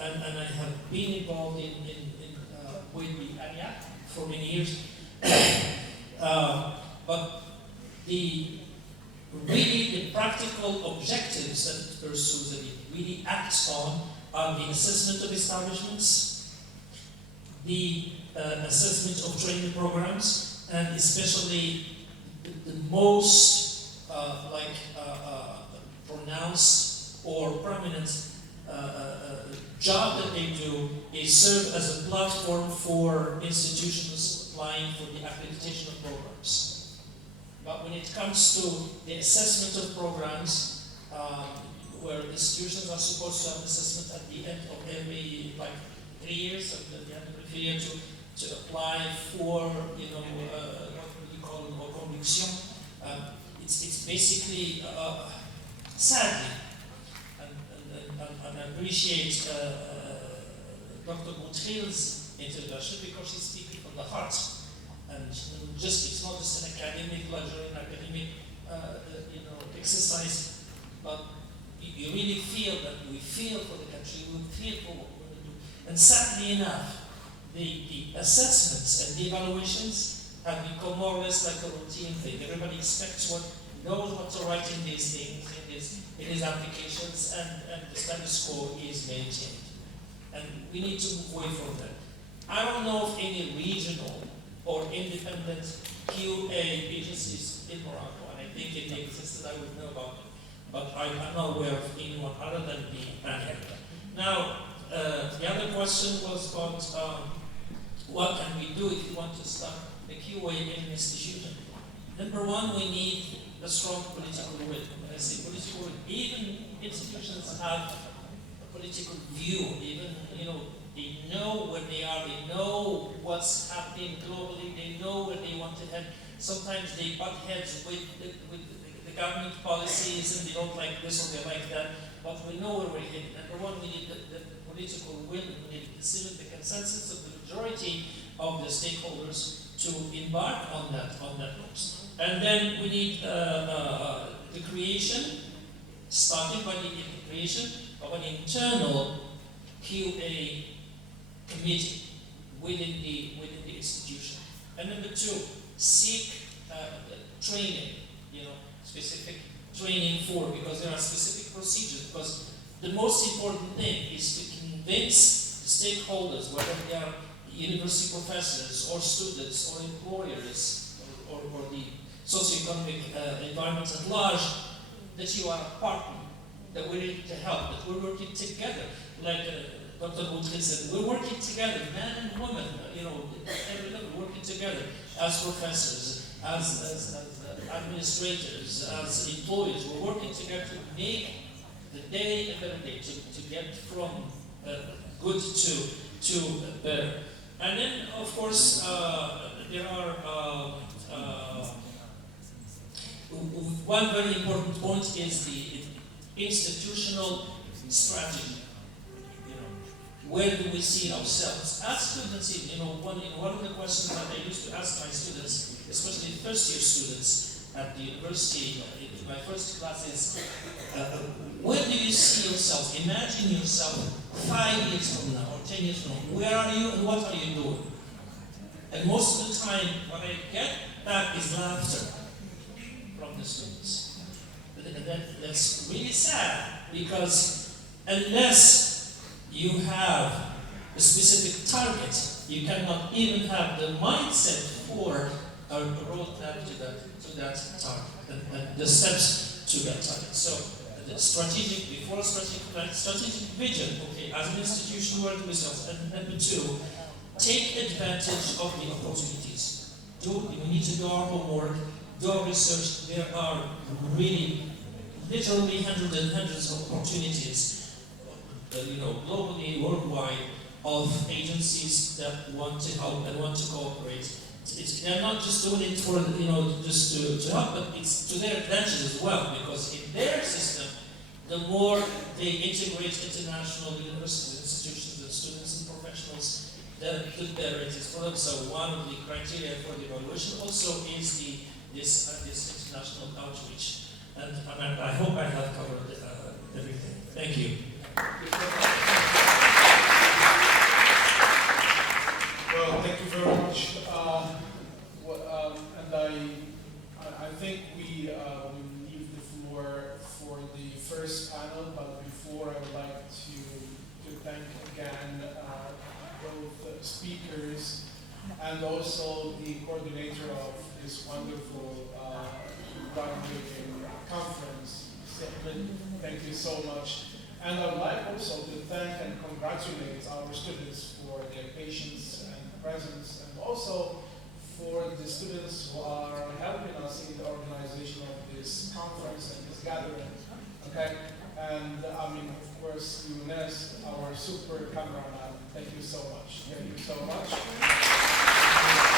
and I have been involved with the ANIAC for many years, but the practical objectives that it pursues and it really acts on are the assessment of establishments, the assessment of training programs, and especially the most pronounced or prominent job that they do is serve as a platform for institutions applying for the accreditation of programs. But when it comes to the assessment of programs, where institutions are supposed to have assessment at the end of every 3 years, at the end of every year to apply for, what we call conviction. It's basically, sadly, and I appreciate Dr. Montreal's introduction because she's speaking from the heart. And it's not just an academic lecture, an academic exercise, but you really feel that we feel for the country, we feel for what we're going to do. And sadly enough, the assessments and the evaluations have become more or less like a routine thing. Everybody knows what to write in these things, in these applications, and the status quo is maintained. And we need to move away from that. I don't know of any regional or independent QA agencies in Morocco, and I think if they existed, I would know about them. But I'm not aware of anyone other than the panel. Now, the other question was about what can we do if we want to start a QA in an institution. Number one, we need a strong political will. When I say political will, even institutions have a political view, even, they know where they are, they know what's happening globally, they know where they want to head. Sometimes they butt heads with the government policies, and they don't like this or they like that, but we know where we're heading. Number one, we need the political will, we need the consensus of the majority of the stakeholders to embark on that note. And then we need the creation, starting by the creation of an internal QA committee within the institution. And number two, seek training, specific training because there are specific procedures. Because the most important thing is to convince the stakeholders, whether they are university professors or students or employers or the socioeconomic environment at large, that you are a partner, that we're ready to help, that we're working together. Like Dr. Boutry said, we're working together, man and woman, every level, working together as professors, as administrators, as employees. We're working together to make the day a better day, to get from good to better. And then, of course, there are one very important point is the institutional strategy. Where do we see ourselves as students? One of the questions that I used to ask my students, especially first-year students at the university, in my first class is, where do you see yourself? Imagine yourself 5 years from now or 10 years from now. Where are you and what are you doing? And most of the time, what I get back is laughter from the students. That's really sad, because unless you have a specific target, you cannot even have the mindset for a roadmap to that target and the steps to that target. So the strategic plan, strategic vision, as an institution, where do we start? And number two, take advantage of the opportunities. We need to do our homework, do our research. There are really, literally hundreds and hundreds of opportunities, globally, worldwide, of agencies that want to help and want to cooperate. They're not just doing it for, just to help, but it's to their advantage as well, because in their system, the more they integrate international universities, institutions, and students and professionals, the better it is for them. So one of the criteria for the evaluation also is this international outreach. And I hope I have covered everything. Thank you. Well, thank you very much. I think we leave the floor for the first panel, but before I would like to thank again both speakers and also the coordinator of this wonderful groundbreaking conference. Thank you so much. And I would like also to thank and congratulate our students for their patience and presence, and also for the students who are helping us in the organization of this conference and this gathering. Okay? And of course, Younes, our super cameraman. Thank you so much. Thank you so much.